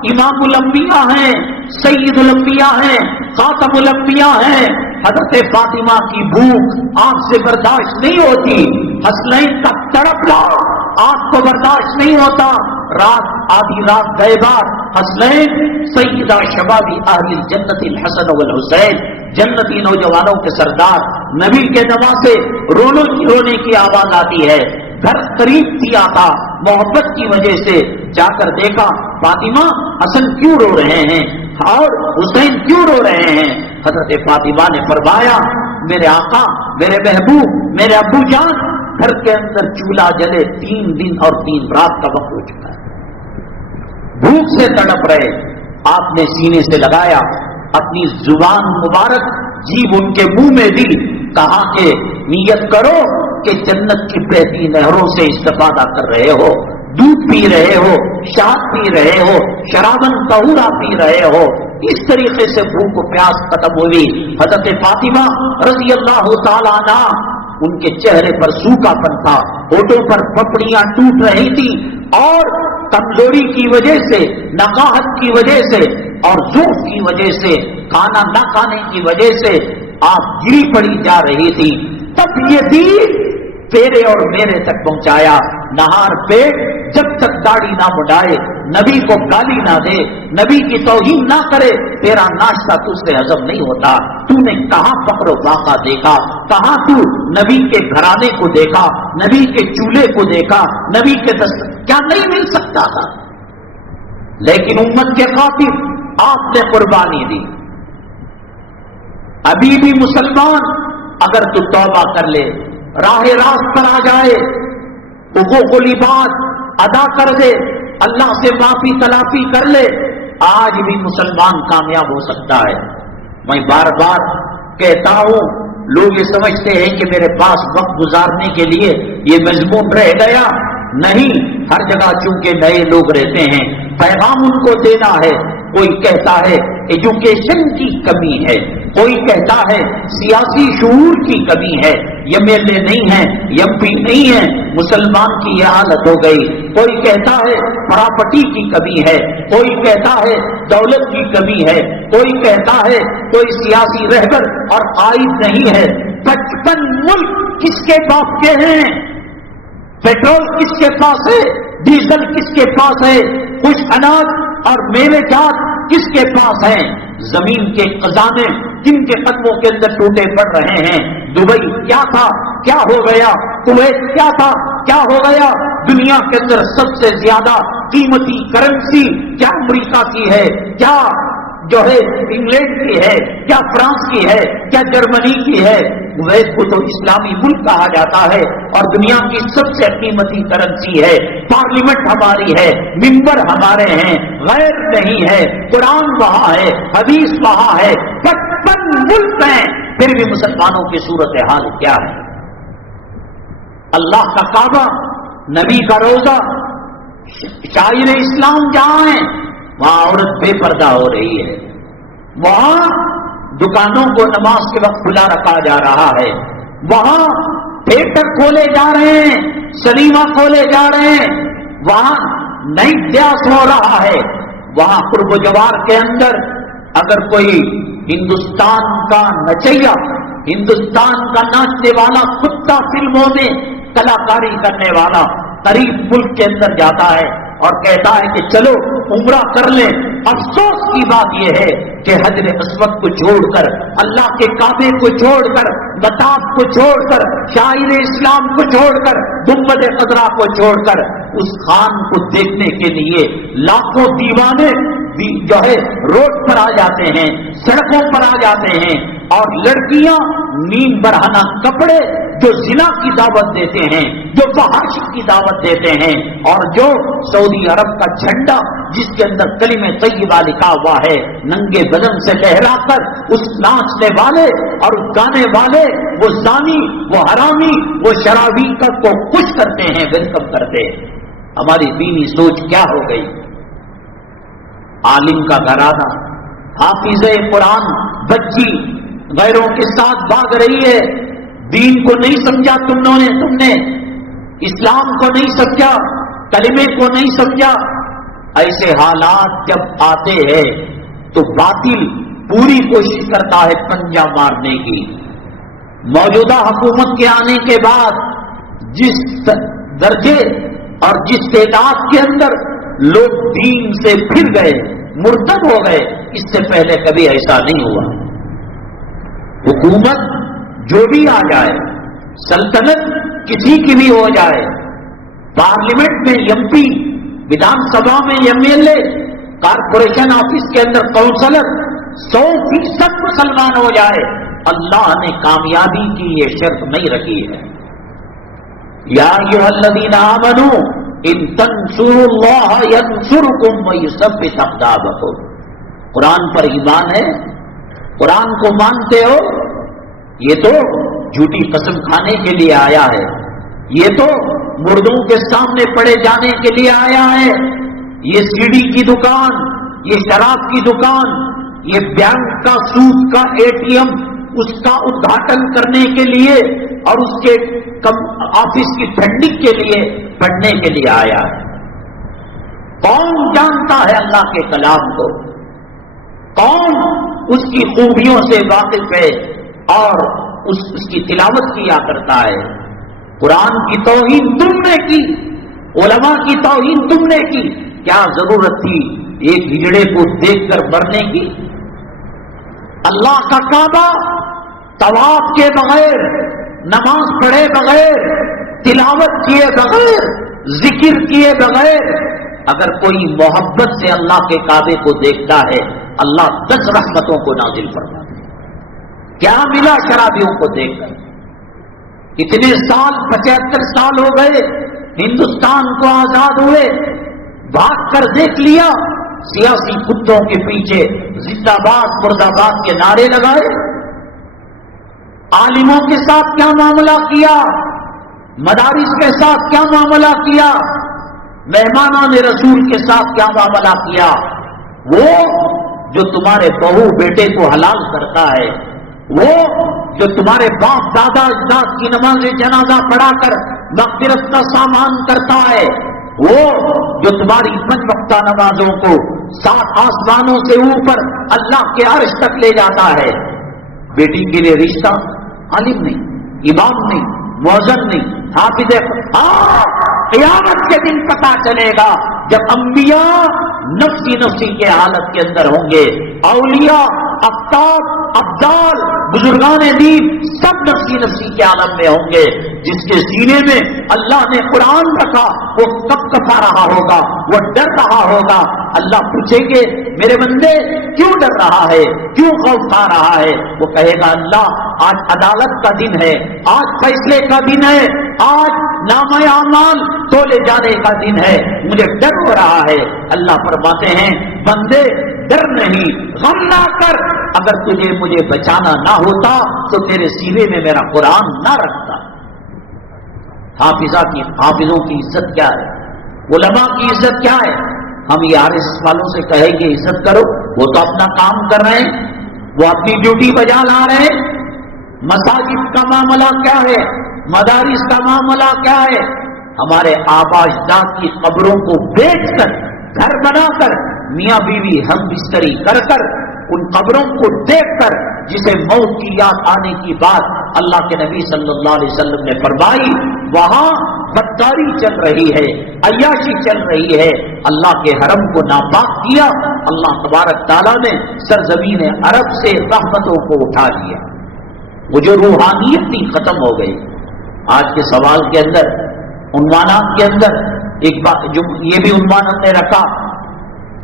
امام الانبیاء ہیں، سید الانبیاء ہیں، خاتم الانبیاء ہیں۔ حضرت فاطمہ کی بھوک آپ سے برداشت نہیں ہوتی، حسنین کا تڑپ لاؤ آپ کو برداشت نہیں ہوتا۔ رات آدھی رات گئے بعد حسنین سیدہ شبابی اہل الجنت الحسن والحسین، جنتی نوجوانوں کے سردار نبی کے نواسے رونے کی آواز آتی ہے۔ گھر قریب کیا تھا، محبت کی وجہ سے جا کر دیکھا فاطمہ حسن کیوں رو رہے ہیں اور حسین کیوں رو رہے ہیں؟ حضرت فاطمہ نے فرمایا میرے آقا، میرے محبوب، میرے ابو جان، گھر کے اندر چولہا جلے 3 دن اور 3 رات کا وقت ہو چکا ہے، بھوک سے تڑپ رہے۔ آپ نے سینے سے لگایا، اپنی زبان مبارک جیب ان کے منہ میں دی، کہا کہ نیت کرو کہ جنت کی بہتی نہروں سے استفادہ کر رہے ہو، دودھ پی رہے ہو، شہد پی رہے ہو، شرابن طہورا پی رہے ہو۔ اس طریقے سے بھوک و پیاس ختم ہوئی۔ حضرت فاطمہ رضی اللہ تعالی عنہ، ان کے چہرے پر سوکھا پن تھا، ہونٹوں پر پپڑیاں ٹوٹ رہی تھی، اور کمزوری کی وجہ سے، نقاہت کی وجہ سے اور ضعف کی وجہ سے، کھانا نہ کھانے کی وجہ سے آپ گری پڑی جا رہی تھی۔ تب یہ دین تیرے اور میرے تک پہنچایا۔ نہار پیٹ جب تک داڑھی نہ مڈائے، نبی کو گالی نہ دے، نبی کی توہین نہ کرے، تیرا ناشتہ تجھ سے ہضم نہیں ہوتا۔ تو نے کہاں فقر و فاقہ دیکھا، کہاں تو نبی کے گھرانے کو دیکھا، نبی کے چولہے کو دیکھا، نبی کے کیا نہیں مل سکتا تھا؟ لیکن امت کے خاطر آپ نے قربانی دی۔ ابھی بھی مسلمان اگر تو توبہ کر لے، راہ راست پر آ جائے، حقوق و لباس ادا کر دے، اللہ سے معافی تلافی کر لے، آج بھی مسلمان کامیاب ہو سکتا ہے۔ میں بار بار کہتا ہوں، لوگ یہ سمجھتے ہیں کہ میرے پاس وقت گزارنے کے لیے یہ مضمون رہ گیا۔ نہیں، ہر جگہ چونکہ نئے لوگ رہتے ہیں، پیغام ان کو دینا ہے۔ کوئی کہتا ہے ایجوکیشن کی کمی ہے، کوئی کہتا ہے سیاسی شعور کی کمی ہے، ایم ایل اے نہیں ہے، ایم پی نہیں ہے، مسلمان کی یہ حالت ہو گئی۔ کوئی کہتا ہے پراپرٹی کی کمی ہے، کوئی کہتا ہے دولت کی کمی ہے، کوئی کہتا ہے کوئی سیاسی رہبر اور قائد نہیں ہے۔ 55 ملک کس کے باپ کے ہیں؟ پیٹرول کس کے پاس ہے؟ ڈیزل کس کے پاس ہے؟ خوش اناج اور میوے جات کس کے پاس ہیں؟ زمین کے خزانے جن کے قدموں کے اندر ٹوٹے پڑ رہے ہیں. دبئی کیا تھا, کیا ہو گیا؟ کویت کیا تھا, کیا ہو گیا؟ دنیا کے اندر سب سے زیادہ قیمتی کرنسی کیا امریکہ کی ہے, کیا جو ہے انگلینڈ کی ہے, کیا فرانس کی ہے, کیا جرمنی کی ہے؟ کویت کو تو اسلامی ملک کہا جاتا ہے اور دنیا کی سب سے قیمتی کرنسی ہے. پارلیمنٹ ہماری ہے, ممبر ہمارے ہیں, غیر نہیں ہے, قرآن وہاں ہے, حدیث وہاں ہے, 55 ملک ہیں, پھر بھی مسلمانوں کی صورتحال کیا ہے؟ اللہ کا کعبہ, نبی کا روزہ, شاعر اسلام جہاں ہیں وہاں عورت بے پردہ ہو رہی ہے. وہاں دکانوں کو نماز کے وقت کھلا رکھا جا رہا ہے. وہاں تھیٹر کھولے جا رہے ہیں, سنیما کھولے جا رہے ہیں. وہاں نئی سیاست ہو رہا ہے. وہاں قرب و جوار کے اندر اگر کوئی ہندوستان کا نچیا, ہندوستان کا ناچنے والا کتا, فلموں میں کلاکاری کرنے والا قریب ملک کے اندر جاتا ہے اور کہتا ہے کہ چلو عمرہ کر لیں. افسوس کی بات یہ ہے کہ حجر اسود کو چھوڑ کر, اللہ کے کعبے کو چھوڑ کر, مطاف کو چھوڑ کر, شاعر اسلام کو چھوڑ کر, گنبد خضرا کو چھوڑ کر اس خان کو دیکھنے کے لیے لاکھوں دیوانے جو ہے روڈ پر آ جاتے ہیں, سڑکوں پر آ جاتے ہیں. اور لڑکیاں نیم برہنہ کپڑے جو زنا کی دعوت دیتے ہیں, جو فحاشی کی دعوت دیتے ہیں, اور جو سعودی عرب کا جھنڈا جس کے اندر کلمہ طیبہ لکھا ہوا ہے ننگے بدن سے لہرا کر اس ناچنے والے اور اس گانے والے, وہ زانی, وہ حرامی, وہ شرابی کو خوش کرتے ہیں, ویلکم کرتے ہیں. ہماری دینی سوچ کیا ہو گئی؟ عالم کا گھرانہ, حافظ قرآن بچی غیروں کے ساتھ بھاگ رہی ہے. دین کو نہیں سمجھا تم نے اسلام کو نہیں سمجھا, کلمے کو نہیں سمجھا. ایسے حالات جب آتے ہیں تو باطل پوری کوشش کرتا ہے پنجہ مارنے کی. موجودہ حکومت کے آنے کے بعد جس درجے اور جس تعداد کے اندر لوگ دین سے پھر گئے, مرتد ہو گئے, اس سے پہلے کبھی ایسا نہیں ہوا. حکومت جو بھی آ جائے, سلطنت کسی کی بھی ہو جائے, پارلیمنٹ میں ایم پی, ودھان سبھا میں M L A, corporation office کے اندر کونسلر 100% مسلمان ہو جائے, اللہ نے کامیابی کی یہ شرط نہیں رکھی ہے. یا ایھا الذین آمنوا ان تنصروا اللہ ینصرکم ویثبت اقدامکم. قرآن پر ایمان ہے, قرآن کو مانتے ہو, یہ تو جھوٹی قسم کھانے کے لیے آیا ہے, یہ تو مردوں کے سامنے پڑے جانے کے لیے آیا ہے. یہ سیڑھی کی دکان, یہ شراب کی دکان, یہ بینک کا سود کا اے ٹی ایم, اس کا ادھاٹن کرنے کے لیے اور اس کے آفس کی ٹھنڈی کے لیے پڑھنے کے لیے آیا ہے. کون جانتا ہے اللہ کے کلام کو؟ کون اس کی خوبیوں سے واقف ہے اور اس کی تلاوت کیا کرتا ہے؟ قرآن کی توہین تم نے کی, علماء کی توہین تم نے کی. کیا ضرورت تھی ایک ہجڑے کو دیکھ کر مرنے کی؟ اللہ کا کعبہ طواف کے بغیر, نماز پڑھے بغیر, تلاوت کیے بغیر, ذکر کیے بغیر اگر کوئی محبت سے اللہ کے کعبے کو دیکھتا ہے, اللہ 10 رحمتوں کو نازل فرماتا ہے. کیا ملا شرابیوں کو دیکھ کر؟ اتنے سال, 75 سال ہو گئے ہندوستان کو آزاد ہوئے, بھاگ کر دیکھ لیا, سیاسی کتوں کے پیچھے زندہ باد مرد آباد کے نعرے لگائے. عالموں کے ساتھ کیا معاملہ کیا, مدارس کے ساتھ کیا معاملہ کیا, مہمانان رسول کے ساتھ کیا معاملہ کیا. وہ جو تمہارے بہو بیٹے کو حلال کرتا ہے, وہ جو تمہارے باپ دادا اجداد کی نماز جنازہ پڑھا کر مغفرت کا سامان کرتا ہے, وہ جو تمہاری 5 وقتہ نمازوں کو 7 آسمانوں سے اوپر اللہ کے عرش تک لے جاتا ہے, بیٹی کے لیے رشتہ عالم نہیں, امام نہیں, مؤذن نہیں, حافظ. قیامت کے دن پتا چلے گا جب انبیاء نفسی نفسی کے حالت کے اندر ہوں گے. اولیاء، افتاب، ابدال، بزرگان دین سب نفسی نفسی کے عالم میں ہوں گے. جس کے سینے میں اللہ نے قرآن رکھا وہ کب کپا رہا ہوگا، وہ ڈر رہا ہوگا. اللہ پوچھیں گے میرے بندے کیوں ڈر رہا ہے، کیوں خوف کھا رہا ہے؟ وہ کہے گا اللہ آج عدالت کا دن ہے، آج فیصلے کا دن ہے، آج نامہ اعمال تولے جانے کا دن ہے، مجھے ڈر ہو رہا ہے. اللہ فرماتے ہیں بندے ڈر نہیں، غم نہ کر. اگر تجھے مجھے بچانا نہ ہوتا تو تیرے سینے میں میرا قرآن نہ رکھتا. حافظوں کی عزت کیا ہے، علماء کی عزت کیا ہے؟ ہم یہ RSS والوں سے کہیں گے عزت کرو، وہ تو اپنا کام کر رہے ہیں، وہ اپنی ڈیوٹی بجا لا رہے ہیں. مساجد کا معاملہ کیا ہے، مدارس کا معاملہ کیا ہے؟ ہمارے آبا اجداد کی قبروں کو بیچ کر گھر بنا کر میاں بیوی ہم بستری کر کر ان قبروں کو دیکھ کر جسے موت کی یاد آنے کی بات اللہ کے نبی صلی اللہ علیہ وسلم نے فرمائی، وہاں بدکاری چل رہی ہے، عیاشی چل رہی ہے. اللہ کے حرم کو ناپاک کیا، اللہ تبارک تعالیٰ نے سرزمین عرب سے رحمتوں کو اٹھا لیا. وہ جو روحانیت تھی ختم ہو گئی. آج کے سوال کے اندر عنوانات کے اندر ایک بات جو یہ بھی عنوان ہم نے رکھا،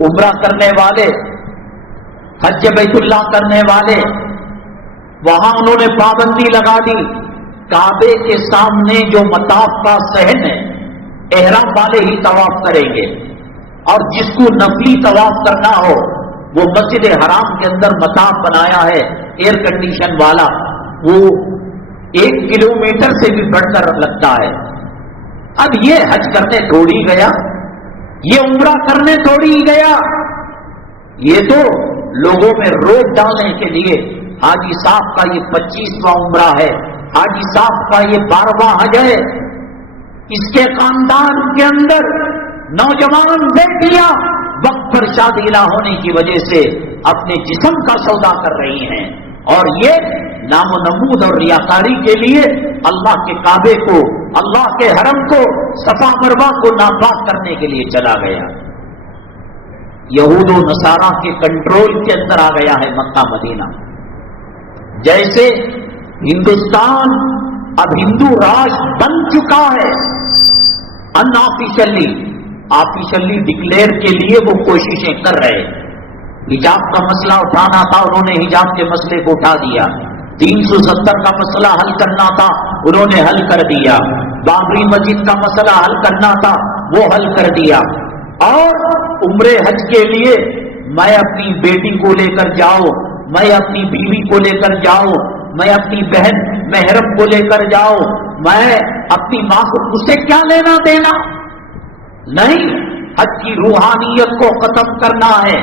عمرہ کرنے والے، حج بیت اللہ کرنے والے، وہاں انہوں نے پابندی لگا دی. کعبے کے سامنے جو مطاف کا صحن ہے احرام والے ہی طواف کریں گے، اور جس کو نفلی طواف کرنا ہو وہ مسجد حرام کے اندر مطاف بنایا ہے ایئر کنڈیشن والا، وہ 1 کلومیٹر سے بھی بڑھ کر لگتا ہے. اب یہ حج کرنے تھوڑی گیا، یہ عمرہ کرنے تھوڑی گیا، یہ تو لوگوں میں روک ڈالنے کے لیے حاجی صاحب کا یہ 25واں عمرہ ہے، حاجی صاحب کا یہ 12واں حج ہے. اس کے خاندان کے اندر نوجوان بیٹیاں وقت پر شادی نہ ہونے کی وجہ سے اپنے جسم کا سودا کر رہی ہیں، اور یہ نام و نمود اور ریاکاری کے لیے اللہ کے کعبے کو، اللہ کے حرم کو، صفا مروہ کو ناپاک کرنے کے لیے چلا گیا. یہود و نصارہ کے کنٹرول کے اندر آ گیا ہے مکہ مدینہ. جیسے ہندوستان اب ہندو راج بن چکا ہے، ان آفیشلی ڈکلیئر کے لیے وہ کوششیں کر رہے. حجاب کا مسئلہ اٹھانا تھا، انہوں نے حجاب کے مسئلے کو اٹھا دیا. 370 کا مسئلہ حل کرنا تھا، انہوں نے حل کر دیا. بابری مسجد کا مسئلہ حل کرنا تھا، وہ حل کر دیا. اور عمرے حج کے لیے میں اپنی بیٹی کو لے کر جاؤں، میں اپنی بیوی کو لے کر جاؤں، میں اپنی بہن محرم کو لے کر جاؤں، میں اپنی ماں کو، اس سے کیا لینا دینا؟ نہیں، حج کی روحانیت کو ختم کرنا ہے.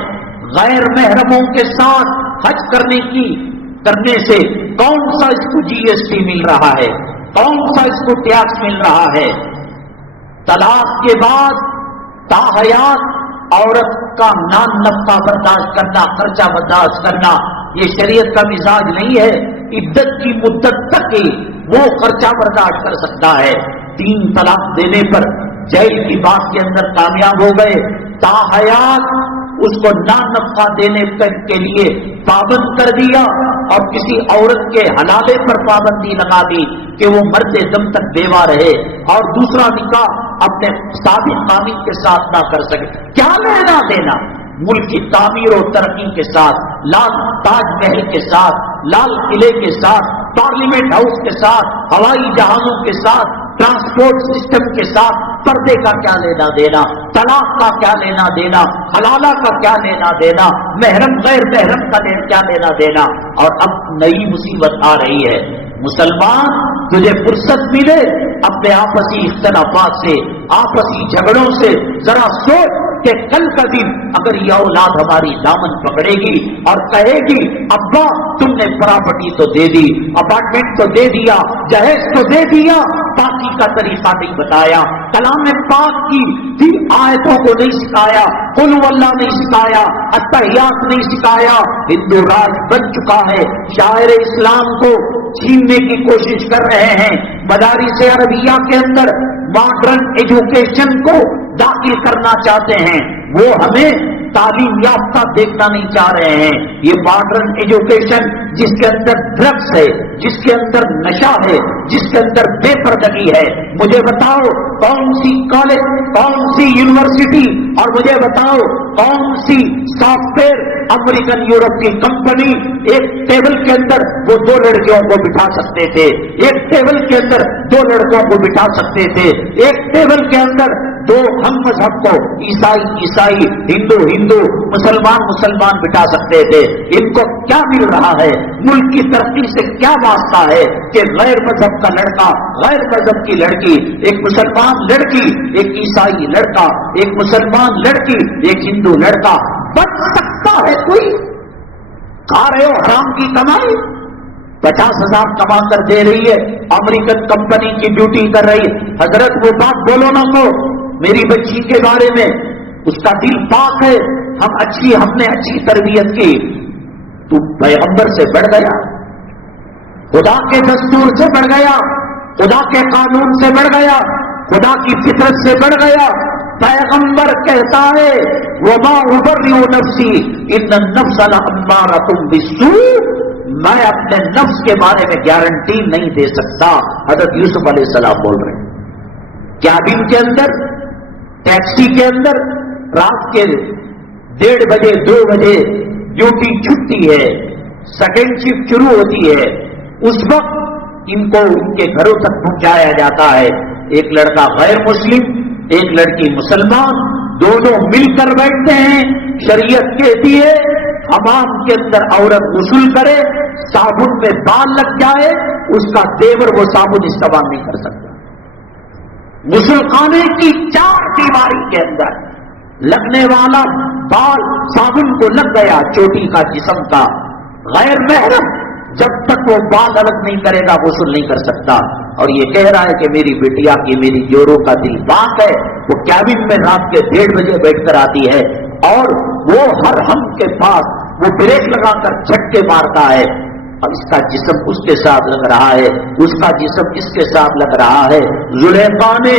غیر محرموں کے ساتھ حج کرنے سے کون سا اس کو GST مل رہا ہے، کون سا اس کو ٹیکس مل رہا ہے؟ طلاق کے بعد تاحیات عورت کا نان نفقہ برداشت کرنا، خرچہ برداشت کرنا، یہ شریعت کا مزاج نہیں ہے. عدت کی مدت تک ہی وہ خرچہ برداشت کر سکتا ہے. 3 طلاق دینے پر جیل کی بات کے اندر کامیاب ہو گئے. تاحیات اس کو نان نفقہ دینے کے لیے پابند کر دیا، اور کسی عورت کے حلالے پر پابندی لگا دی کہ وہ مرتے دم تک بیوہ رہے اور دوسرا نکاح اپنے سابق قامی کے ساتھ نہ کر سکے. کیا لینا دینا؟ ملک کی تعمیر و ترقی کے ساتھ، لال تاج محل کے ساتھ، لال قلعے کے ساتھ، پارلیمنٹ ہاؤس کے ساتھ، ہوائی جہازوں کے ساتھ، ٹرانسپورٹ سسٹم کے ساتھ پردے کا کیا لینا دینا، طلاق کا کیا لینا دینا، حلالہ کا کیا لینا دینا، محرم غیر محرم کا کیا لینا دینا. اور اب نئی مصیبت آ رہی ہے. مسلمان تجھے فرصت ملے اپنے آپسی اختلافات سے، آپسی جھگڑوں سے ذرا سوچ کہ کل کا دن اگر یہ اولاد ہماری دامن پکڑے گی اور کہے گی ابا تم نے پراپرٹی تو دے دی، اپارٹمنٹ تو دے دیا، جہیز تو دے دیا، پاکی کا طریقہ نہیں بتایا، کلام پاک کی آیتوں کو نہیں سکھایا، قل اللہ نہیں سکھایا، اتحیات نہیں سکھایا. ہندو راج بن چکا ہے. شاعر اسلام کو چھیننے کی کوشش کر رہے ہیں. مدارس عربیہ کے اندر ماڈرن ایجوکیشن کو داخل کرنا چاہتے ہیں. وہ ہمیں تعلیم یافتہ دیکھنا نہیں چاہ رہے ہیں. یہ ماڈرن ایجوکیشن جس کے اندر ڈرگس ہے، جس کے اندر نشہ ہے، جس کے اندر بے پردگی ہے. مجھے بتاؤ کون سی کالج، کون سی یونیورسٹی، اور مجھے بتاؤ کون سی سافٹ ویئر امریکن یورپ کی کمپنی ایک ٹیبل کے اندر وہ دو لڑکیوں کو بٹھا سکتے تھے، ایک ٹیبل کے اندر دو لڑکوں کو بٹھا سکتے تھے، ایک ٹیبل کے اندر دو ہم مذہب کو، عیسائی عیسائی، ہندو ہندو، مسلمان مسلمان بٹھا سکتے تھے. ان کو کیا مل رہا ہے؟ ملک کی ترقی سے کیا واسطہ ہے کہ غیر مذہب کا لڑکا، غیر مذہب کی لڑکی، ایک مسلمان لڑکی، ایک عیسائی لڑکا، ایک مسلمان لڑکی، ایک ہندو لڑکا بن سکتا ہے؟ کوئی کھا رہے ہو حرام کی کمائی. 50,000 کما کر دے رہی ہے، امریکن کمپنی کی ڈیوٹی کر رہی ہے. حضرت وہ بات بولو نہ کو میری بچی کے بارے میں، اس کا دل پاک ہے، ہم نے اچھی تربیت کی. تو پیغمبر سے بڑھ گیا، خدا کے دستور سے بڑھ گیا، خدا کے قانون سے بڑھ گیا، خدا کی فطرت سے بڑھ گیا. پیغمبر کہتا ہے وما ابرئ نفسی ان النفس لامارۃ بالسوء، میں اپنے نفس کے بارے میں گارنٹی نہیں دے سکتا. حضرت یوسف علیہ السلام بول رہے ہیں. کیبن کے اندر، ٹیکسی کے اندر رات کے 1:30 بجے 2 بجے ڈیوٹی چھٹتی ہے، سیکنڈ شفٹ شروع ہوتی ہے. اس وقت ان کو ان کے گھروں تک پہنچایا جاتا ہے. ایک لڑکا غیر مسلم، ایک لڑکی مسلمان، دونوں مل کر بیٹھتے ہیں. شریعت کہتی ہے حمام کے اندر عورت غسل کرے، صابن میں بال لگ جائے، اس کا دیور وہ صابن استعمال نہیں کر سکتا. غسل خانے کی 4 دیواری کے اندر لگنے والا بال صابن کو لگ گیا، چوٹی کا جسم کا، غیر محرم جب تک وہ بال الگ نہیں کرے گا غسل نہیں کر سکتا. اور یہ کہہ رہا ہے کہ میری بیٹیا کی، میری جوڑوں کا دل پاک ہے. وہ کیبن میں رات کے 1:30 بجے بیٹھ کر آتی ہے اور وہ ہر ہم کے پاس وہ بریک لگا کر جھٹکے مارتا ہے. اب اس کا جسم اس کے ساتھ لگ رہا ہے، اس کا جسم اس کے ساتھ لگ رہا ہے. زلیخا نے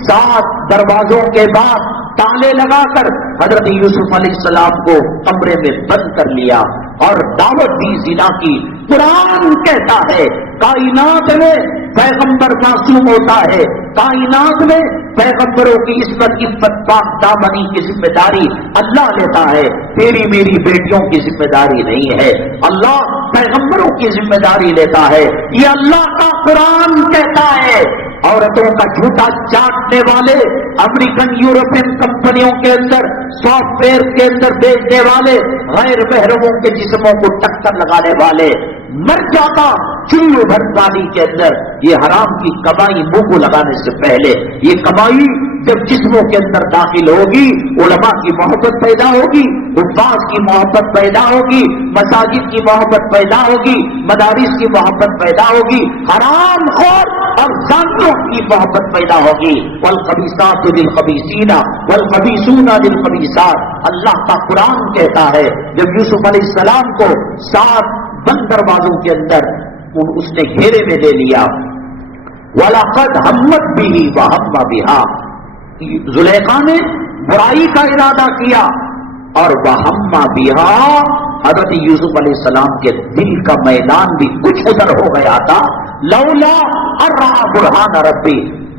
7 دروازوں کے بعد تالے لگا کر حضرت یوسف علیہ السلام کو کمرے میں بند کر لیا اور دعوت دی زنا کی. قرآن کہتا ہے کائنات میں پیغمبر معصوم ہوتا ہے، کائنات میں پیغمبروں کی عصمت عفت پاک دامنی کی ذمہ داری اللہ لیتا ہے. تیری میری بیٹیوں کی ذمہ داری نہیں ہے، اللہ پیغمبروں کی ذمہ داری لیتا ہے. یہ اللہ کا قرآن کہتا ہے. عورتوں کا جھوٹا چاٹنے والے، امریکن یورپین کمپنیوں کے اندر سافٹ ویئر کے اندر بیچنے والے، غیر محرموں کے جسموں کو ٹکر لگانے والے، مر جاتا چلو بھر پانی کے اندر. یہ حرام کی کمائی منہ کو لگانے سے پہلے، یہ کمائی جب جسموں کے اندر داخل ہوگی، علماء کی محبت پیدا ہوگی، حفاظ کی محبت پیدا ہوگی، مساجد کی محبت پیدا ہوگی، مدارس کی محبت پیدا ہوگی، حرام خور اور زانیوں کی محبت پیدا ہوگی. والخبیثات للخبیثین والخبیثون للخبیثات. اللہ کا قرآن کہتا ہے جب یوسف علیہ السلام کو 7 بند دروازوں کے اندر اس نے گھیرے میں لے لیا، وَلَقَدْ هَمَّتْ بِهِ وَهَمَّ بِهَا. زلیخا نے برائی کا ارادہ کیا اور وَهَمَّ بِهَا. حضرت یوسف علیہ السلام کے دل کا میدان بھی کچھ ادھر ہو گیا تھا. لولا ان رأى برہان ربی.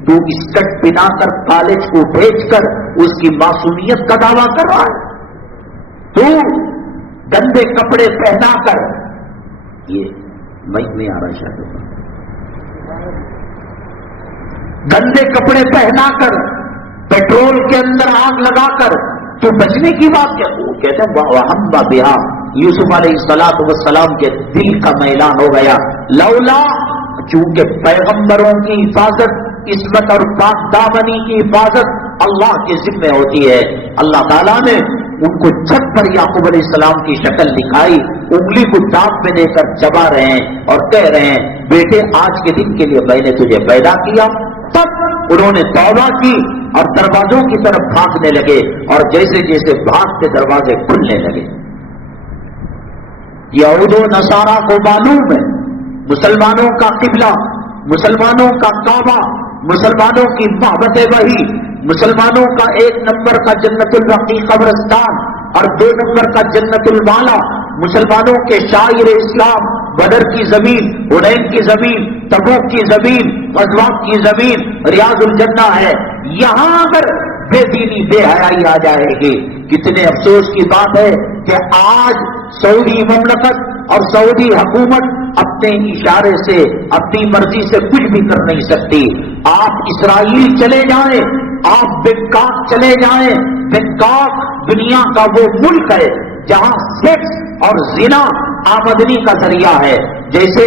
تو اسکٹ بنا کر کالج کو بھیج کر اس کی معصومیت کا دعویٰ کر رہا ہے، تو گندے کپڑے پہنا کر، یہ مائک نہیں آ رہا شاید، گندے کپڑے پہنا کر پیٹرول کے اندر آگ لگا کر تو بچنے کی بات کیا؟ وہ کہتے ہیں وَهَمَّ بِهَا. یوسف علیہ السلام کے دل کا میلان ہو گیا. لولا، چونکہ پیغمبروں کی حفاظت، عصمت اور پاک دامنی کی حفاظت اللہ کے ذمہ ہوتی ہے. اللہ تعالیٰ نے ان کو چھت پر یعقوب علیہ السلام کی شکل دکھائی، انگلی کو دانت میں دے کر چبا رہے ہیں اور کہہ رہے ہیں بیٹے آج کے دن کے لیے میں نے تجھے پیدا کیا. تب انہوں نے توبہ کی اور دروازوں کی طرف بھاگنے لگے اور جیسے جیسے بھاگتے دروازے کھلنے لگے. یہود و نصارہ کو معلوم ہے مسلمانوں کا قبلہ، مسلمانوں کا کعبہ، مسلمانوں کی محبت وحی، مسلمانوں کا 1 نمبر کا جنت البقیع قبرستان اور 2 نمبر کا جنت المالا، مسلمانوں کے شاعر اسلام، بدر کی زمین، حنین کی زمین، تبوک کی زمین، غزوات کی زمین ریاض الجنہ ہے۔ یہاں اگر بے دینی بے حیائی آ جائے گی، کتنے افسوس کی بات ہے کہ آج سعودی مملکت اور سعودی حکومت اپنے اشارے سے اپنی مرضی سے کچھ بھی کر نہیں سکتی۔ آپ اسرائیل چلے جائیں، آپ بینکاک چلے جائیں، بینکاک دنیا کا وہ ملک ہے جہاں سیکس اور زنا آمدنی کا ذریعہ ہے۔ جیسے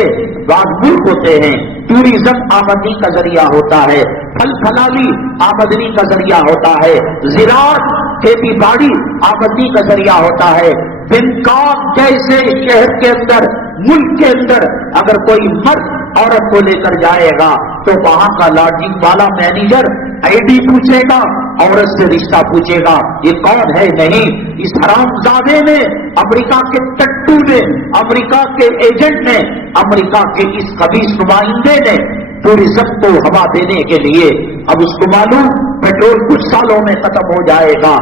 بعض ملک ہوتے ہیں ٹوریزم آمدنی کا ذریعہ ہوتا ہے، پھل پھلالی آمدنی کا ذریعہ ہوتا ہے، زراعت کھیتی باڑی آمدنی کا ذریعہ ہوتا ہے۔ بینکاک جیسے شہر کے اندر، ملک کے اندر اگر کوئی مرد عورت کو لے کر جائے گا تو وہاں کا لاڈجنگ والا مینیجر آئی ڈی پوچھے گا، عورت سے رشتہ پوچھے گا، یہ کون ہے؟ نہیں، اس حرام زادے نے، امریکہ کے ٹٹو نے، امریکہ کے ایجنٹ نے، امریکہ کے اس خبیث نمائندے نے ٹورزم کو ہوا دینے کے لیے، اب اس کو معلوم پیٹرول کچھ سالوں میں ختم ہو جائے گا،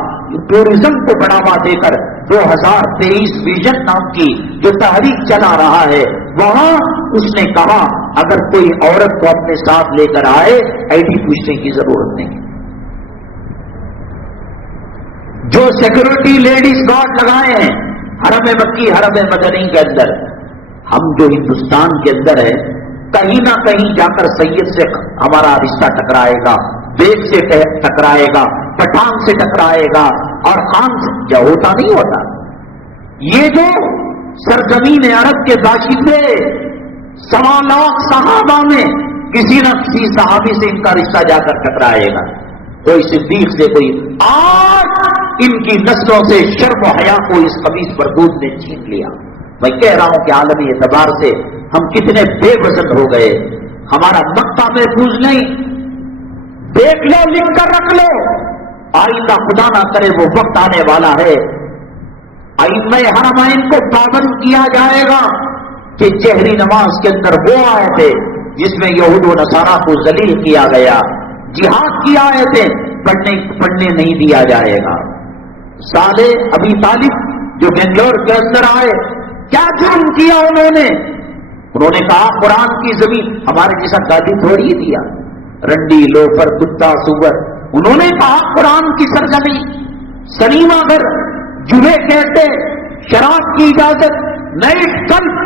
ٹورزم کو بڑھاوا دے کر 2023 ویژن نام کی جو تحریک چلا رہا ہے، وہاں اس نے کہا اگر کوئی عورت کو اپنے ساتھ لے کر آئے آئی ڈی پوچھنے کی ضرورت نہیں۔ جو سیکورٹی لیڈیز گارڈ لگائے ہیں حرم مکی، حرم مدنی کے اندر، ہم جو ہندوستان کے اندر ہے کہیں نہ کہیں جا کر سید سے ہمارا رشتہ ٹکرائے گا، بیگ سے ٹکرائے گا، پٹھان سے ٹکرائے گا اور خان سے، کیا ہوتا نہیں ہوتا؟ یہ جو سرزمین عرب کے باشندے 1.25 لاکھ صحابہ میں کسی نہ کسی صحابی سے ان کا رشتہ جا کر ٹکرائے گا، کوئی صدیق سے، کوئی، آج ان کی نسلوں سے شرم و حیا کو اس خبیث بردود نے چھین لیا۔ میں کہہ رہا ہوں کہ عالمی اعتبار سے ہم کتنے بے وزن ہو گئے، ہمارا مکہ محفوظ نہیں۔ دیکھ لو، لکھ کر رکھ لو، آئندہ خدا نہ کرے وہ وقت آنے والا ہے ائمہ حرمین کو پابند کیا جائے گا کہ جہری نماز کے اندر وہ آئے تھے جس میں یہود و نصارہ کو ذلیل کیا گیا، جہاد کی آیتیں پڑھنے نہیں دیا جائے گا۔ صالح ابی طالب جو بنگلور کے اندر آئے، کیا جرم کیا انہوں نے کہا قرآن کی زمین، ہمارے جیسا گالی تھوڑی دیا، رنڈی، لوفر، کتا، سور، انہوں نے کہا قرآن کی سرزمین، سنیما گھر، جمعے کہتے، شراب کی اجازت، نائٹ کلب،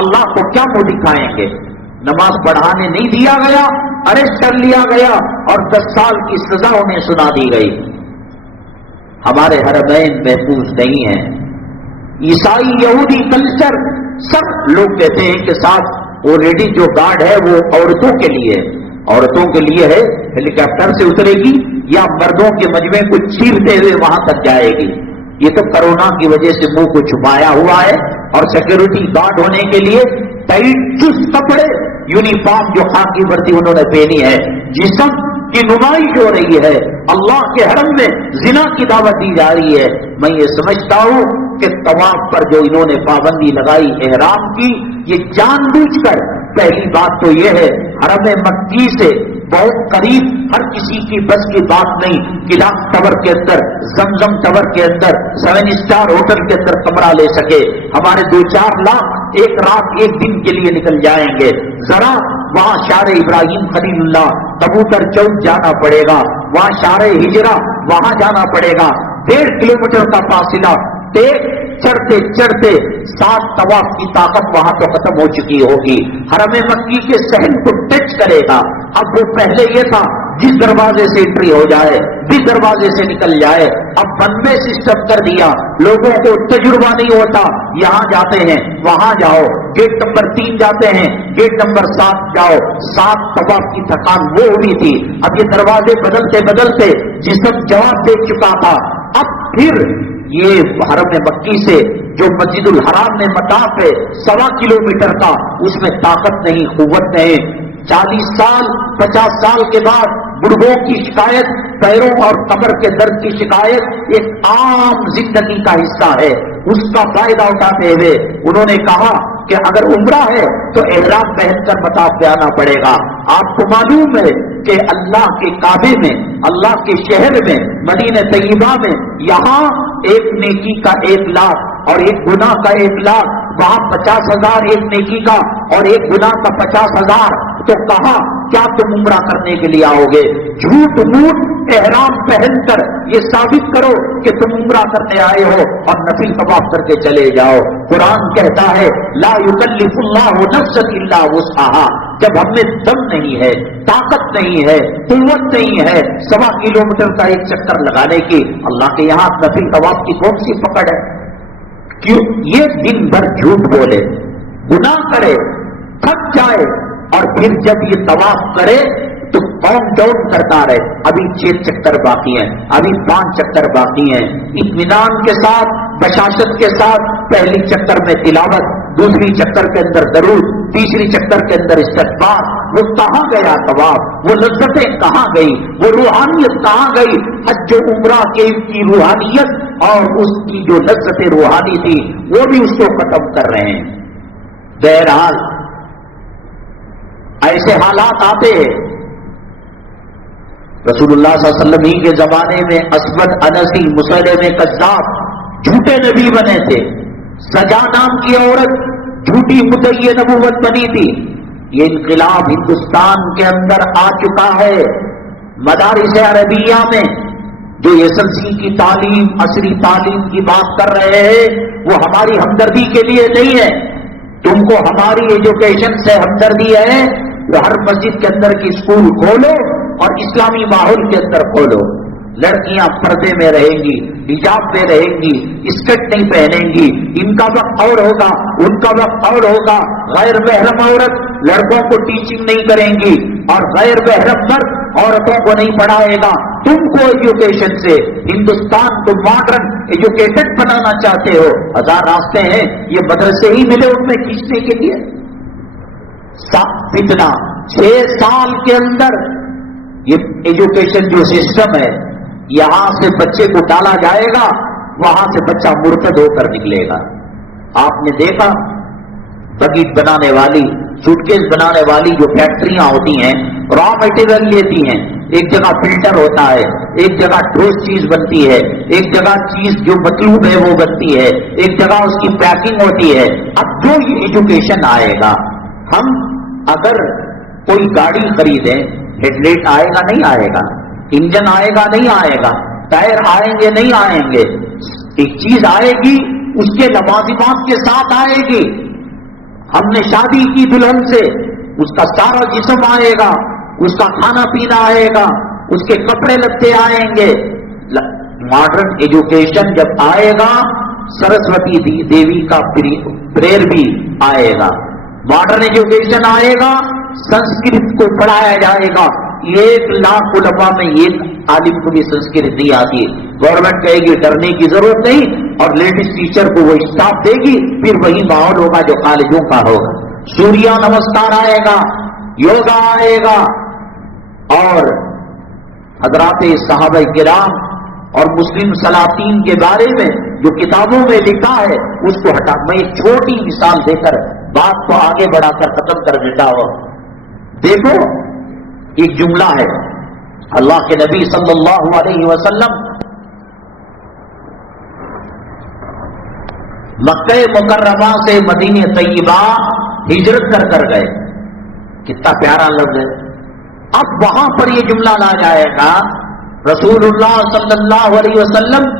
اللہ کو کیا منہ دکھائیں گے؟ نماز پڑھانے نہیں دیا گیا، اریسٹ کر لیا گیا اور 10 سال کی سزا انہیں سنا دی گئی۔ ہمارے حرمین محفوظ نہیں ہیں۔ عیسائی، یہودی کلچر، سب لوگ کہتے ہیں کہ ساتھ آلریڈی جو گارڈ ہے وہ عورتوں کے لیے، عورتوں کے لیے ہے، ہیلی کاپٹر سے اترے گی یا مردوں کے مجمع کو چیرتے ہوئے وہاں تک جائے گی۔ یہ تو کرونا کی وجہ سے منہ کو چھپایا ہوا ہے، اور سیکورٹی گارڈ ہونے کے لیے ٹائٹ چست کپڑے، یونیفارم جو خاکی وردی انہوں نے پہنی ہے، جسم کی نمائش ہو رہی ہے، اللہ کے حرم میں زنا کی دعوت دی جا رہی ہے۔ میں یہ سمجھتا ہوں کہ طواف پر جو انہوں نے پابندی لگائی احرام کی، یہ جان بوجھ کر، پہلی بات تو یہ ہے حرم مکی سے بہت قریب، ہر کسی کی بس کی بات نہیں، گلاس ٹاور کے اندر، زمزم ٹاور کے اندر، 7 اسٹار ہوٹل کے اندر کمرہ لے سکے ہمارے 2-4 لاکھ ایک رات ایک دن کے لیے نکل جائیں گے۔ ذرا وہاں شار ابراہیم خلیل اللہ کبوتر چوک جانا پڑے گا، وہاں شار ہجرا وہاں جانا پڑے گا، 1.5 کلومیٹر کا فاصلہ، چڑھتے چڑھتے 7 طواف کی طاقت وہاں تو ختم ہو چکی ہوگی، حرم مکی کے صحن کو ٹچ کرے گا۔ اب وہ پہلے یہ تھا جس دروازے سے انٹری ہو جائے، جس دروازے سے نکل جائے، اب ون وے سسٹم کر دیا، لوگوں کو تجربہ نہیں ہوتا، یہاں جاتے ہیں وہاں جاؤ، گیٹ نمبر 3 جاتے ہیں، گیٹ نمبر 7 جاؤ، 7 طواف کی تھکان وہ ہوئی تھی، اب یہ دروازے بدلتے بدلتے جسم جواب دے چکا تھا۔ اب پھر یہ حرم مکی سے جو مسجد الحرام میں مطاف ہے 1.25 کلومیٹر کا، اس میں طاقت نہیں، قوت نہیں۔ 40 سال 50 سال کے بعد بڑھوں کی شکایت، پیروں اور کمر کے درد کی شکایت ایک عام زندگی کا حصہ ہے، اس کا فائدہ اٹھاتے ہوئے انہوں نے کہا کہ اگر عمرہ ہے تو احرام پہن کر مطاف پہ آنا پڑے گا۔ آپ کو معلوم ہے کہ اللہ کے کعبے میں، اللہ کے شہر میں، مدینہ طیبہ میں، یہاں ایک نیکی کا 1 لاکھ اور ایک گناہ کا 1 لاکھ، وہاں 50,000 ایک نیکی کا اور ایک گناہ کا 50,000. تو کہا کیا تم عمرہ کرنے کے لیے آؤ گے؟ جھوٹ موٹ احرام پہن کر یہ ثابت کرو کہ تم عمرہ کرنے آئے ہو اور نفل طواف کر کے چلے جاؤ. قرآن کہتا ہے لا یکلف اللہ نفسا الا وسعها. جب ہم میں دم نہیں ہے، طاقت نہیں ہے، قوت نہیں ہے 1.25 کلومیٹر کا ایک چکر لگانے کی، اللہ کے یہاں نفل طواف کی کون سی پکڑ ہے؟ کیوں یہ دن بھر جھوٹ بولے، گناہ کرے، تھک جائے، اور پھر جب یہ طواف کرے تو کاؤنٹ ڈاؤن کرتا رہے، ابھی 6 چکر باقی ہیں، ابھی 5 چکر باقی ہیں. اطمینان کے ساتھ، بشاشت کے ساتھ پہلی چکر میں تلاوت، دوسری چکر کے اندر درود، تیسری چکر کے اندر استغفار. وہ کہاں گیا طواف؟ وہ لذتیں کہاں گئی؟ وہ روحانیت کہاں گئی؟ حج و عمرہ کی روحانیت اور اس کی جو لذت روحانی تھی وہ بھی اس کو ختم کر رہے ہیں. بہرحال ایسے حالات آتے ہیں. رسول اللہ صلی اللہ علیہ وسلم ہی کے زمانے میں اسود انسی مسیلمہ کذاب جھوٹے نبی بنے تھے. سجا نام کی عورت جھوٹی مدعی نبوت بنی تھی. یہ انقلاب ہندوستان کے اندر آ چکا ہے. مدارس عربیہ میں جو SSLC کی تعلیم، عصری تعلیم کی بات کر رہے ہیں وہ ہماری ہمدردی کے لیے نہیں ہے. تم کو ہماری ایجوکیشن سے ہمدردی ہے تو ہر مسجد کے اندر کی اسکول کھولو اور اسلامی ماحول کے اندر کھولو. لڑکیاں پردے میں رہیں گی، حجاب میں رہیں گی، اسکرٹ نہیں پہنیں گی. ان کا وقت اور ہوگا، ان کا وقت اور ہوگا. غیر محرم عورت لڑکوں کو ٹیچنگ نہیں کریں گی اور غیر محرم مرد عورتوں کو نہیں پڑھائے گا. تم کو ایجوکیشن سے ہندوستان کو ماڈرن ایجوکیٹڈ بنانا چاہتے ہو. 1000 راستے ہیں، یہ مدرسے ہی ملے ان میں کھینچنے کے لیے. فتنہ 6 سال کے اندر یہ ایجوکیشن جو سسٹم ہے، یہاں سے بچے کو ڈالا جائے گا، وہاں سے بچہ مرتد ہو کر نکلے گا. آپ نے دیکھا بگیٹ بنانے والی، سوٹکیس بنانے والی جو فیکٹریاں ہوتی ہیں، را مٹیریل لیتی ہیں. ایک جگہ فلٹر ہوتا ہے، ایک جگہ ٹھوس چیز بنتی ہے، ایک جگہ چیز جو مطلوب ہے وہ بنتی ہے، ایک جگہ اس کی پیکنگ ہوتی ہے. اب جو یہ ایجوکیشن آئے گا، ہم اگر کوئی گاڑی خریدیں، ہیڈ لائٹ آئے گا نہیں آئے گا، انجن آئے گا نہیں آئے گا، ٹائر آئیں گے نہیں آئیں گے. ایک چیز آئے گی اس کے لوازمات کے ساتھ آئے گی. ہم نے شادی کی دلہن سے، اس کا سارا جسم آئے گا، اس کا کھانا پینا آئے گا، اس کے کپڑے لتے آئیں گے. ماڈرن ایجوکیشن جب آئے گا، سرسوتی دیوی کا پریئر بھی آئے گا. ماڈرن ایجوکیشن آئے گا، سنسکرت کو پڑھایا جائے گا. 1 لاکھ علماء میں ایک عالم کو بھی سنسکرت نہیں آتی. گورنمنٹ کہے گی ڈرنے کی ضرورت نہیں اور لیڈیز ٹیچر کو وہ اسٹاف دے گی، پھر وہی ماحول ہوگا جو کالجوں کا ہوگا. سوریہ نمسکار آئے گا، یوگا آئے گا. اور حضرات صحابہ کرام اور مسلم سلاطین کے بارے میں جو کتابوں میں لکھا ہے اس کو ہٹا. میں ایک چھوٹی مثال دے کر بات کو آگے بڑھا کر ختم کر دیتا ہوں. دیکھو ایک جملہ ہے، اللہ کے نبی صلی اللہ علیہ وسلم مکہ مکرمہ سے مدینہ طیبہ ہجرت کر گئے. کتنا پیارا لفظ ہے. اب وہاں پر یہ جملہ لا جائے گا رسول اللہ صلی اللہ علیہ وسلم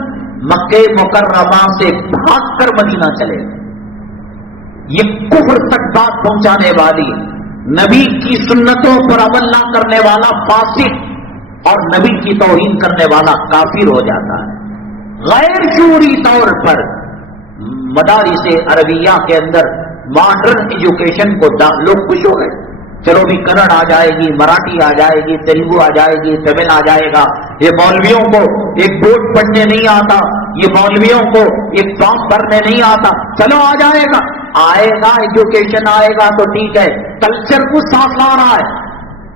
مکہ مکرمہ سے بھاگ کر مدینہ چلے. یہ کفر تک بات پہنچانے والی، نبی کی سنتوں پر عمل نہ کرنے والا فاسق اور نبی کی توہین کرنے والا کافر ہو جاتا ہے. غیر شعوری طور پر مدارس عربیہ کے اندر ماڈرن ایجوکیشن کو لوگ خوش ہو گئے. چلو بھی کنڑ آ جائے گی، مراٹھی آ جائے گی، تیلگو آ جائے گی، تمل آ جائے گا. یہ مولویوں کو ایک بورڈ پڑھنے نہیں آتا، یہ مولویوں کو ایک فارم بھرنے نہیں آتا، چلو آ جائے گا. آئے گا ایجوکیشن آئے گا تو ٹھیک ہے، کلچر کو ساتھ لا رہا ہے.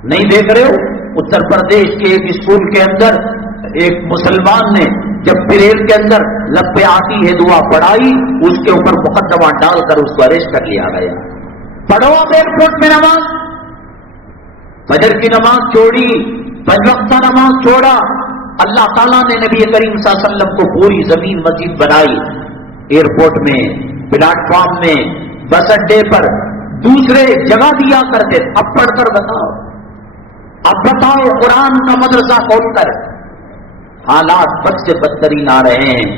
نہیں دیکھ رہے ہو اتر پردیش کے ایک اسکول کے اندر ایک مسلمان نے جب پریئر کے اندر لب پہ آتی ہے دعا پڑھائی، اس کے اوپر مقدمہ ڈال کر اس کو اریسٹ کر لیا گیا. پڑھو آپ ایئرپورٹ میں نماز. فجر کی نماز چھوڑی، 5 وقتہ نماز چھوڑا. اللہ تعالیٰ نے نبی کریم صلی اللہ علیہ وسلم کو پوری زمین مسجد بنائی، ایئرپورٹ میں، پلیٹ فارم میں، بس اڈے پر، دوسرے جگہ دیا کرتے. اب پڑھ کر بتاؤ، اب بتاؤ قرآن کا مدرسہ کھول کر. حالات بد سے بدترین آ رہے ہیں،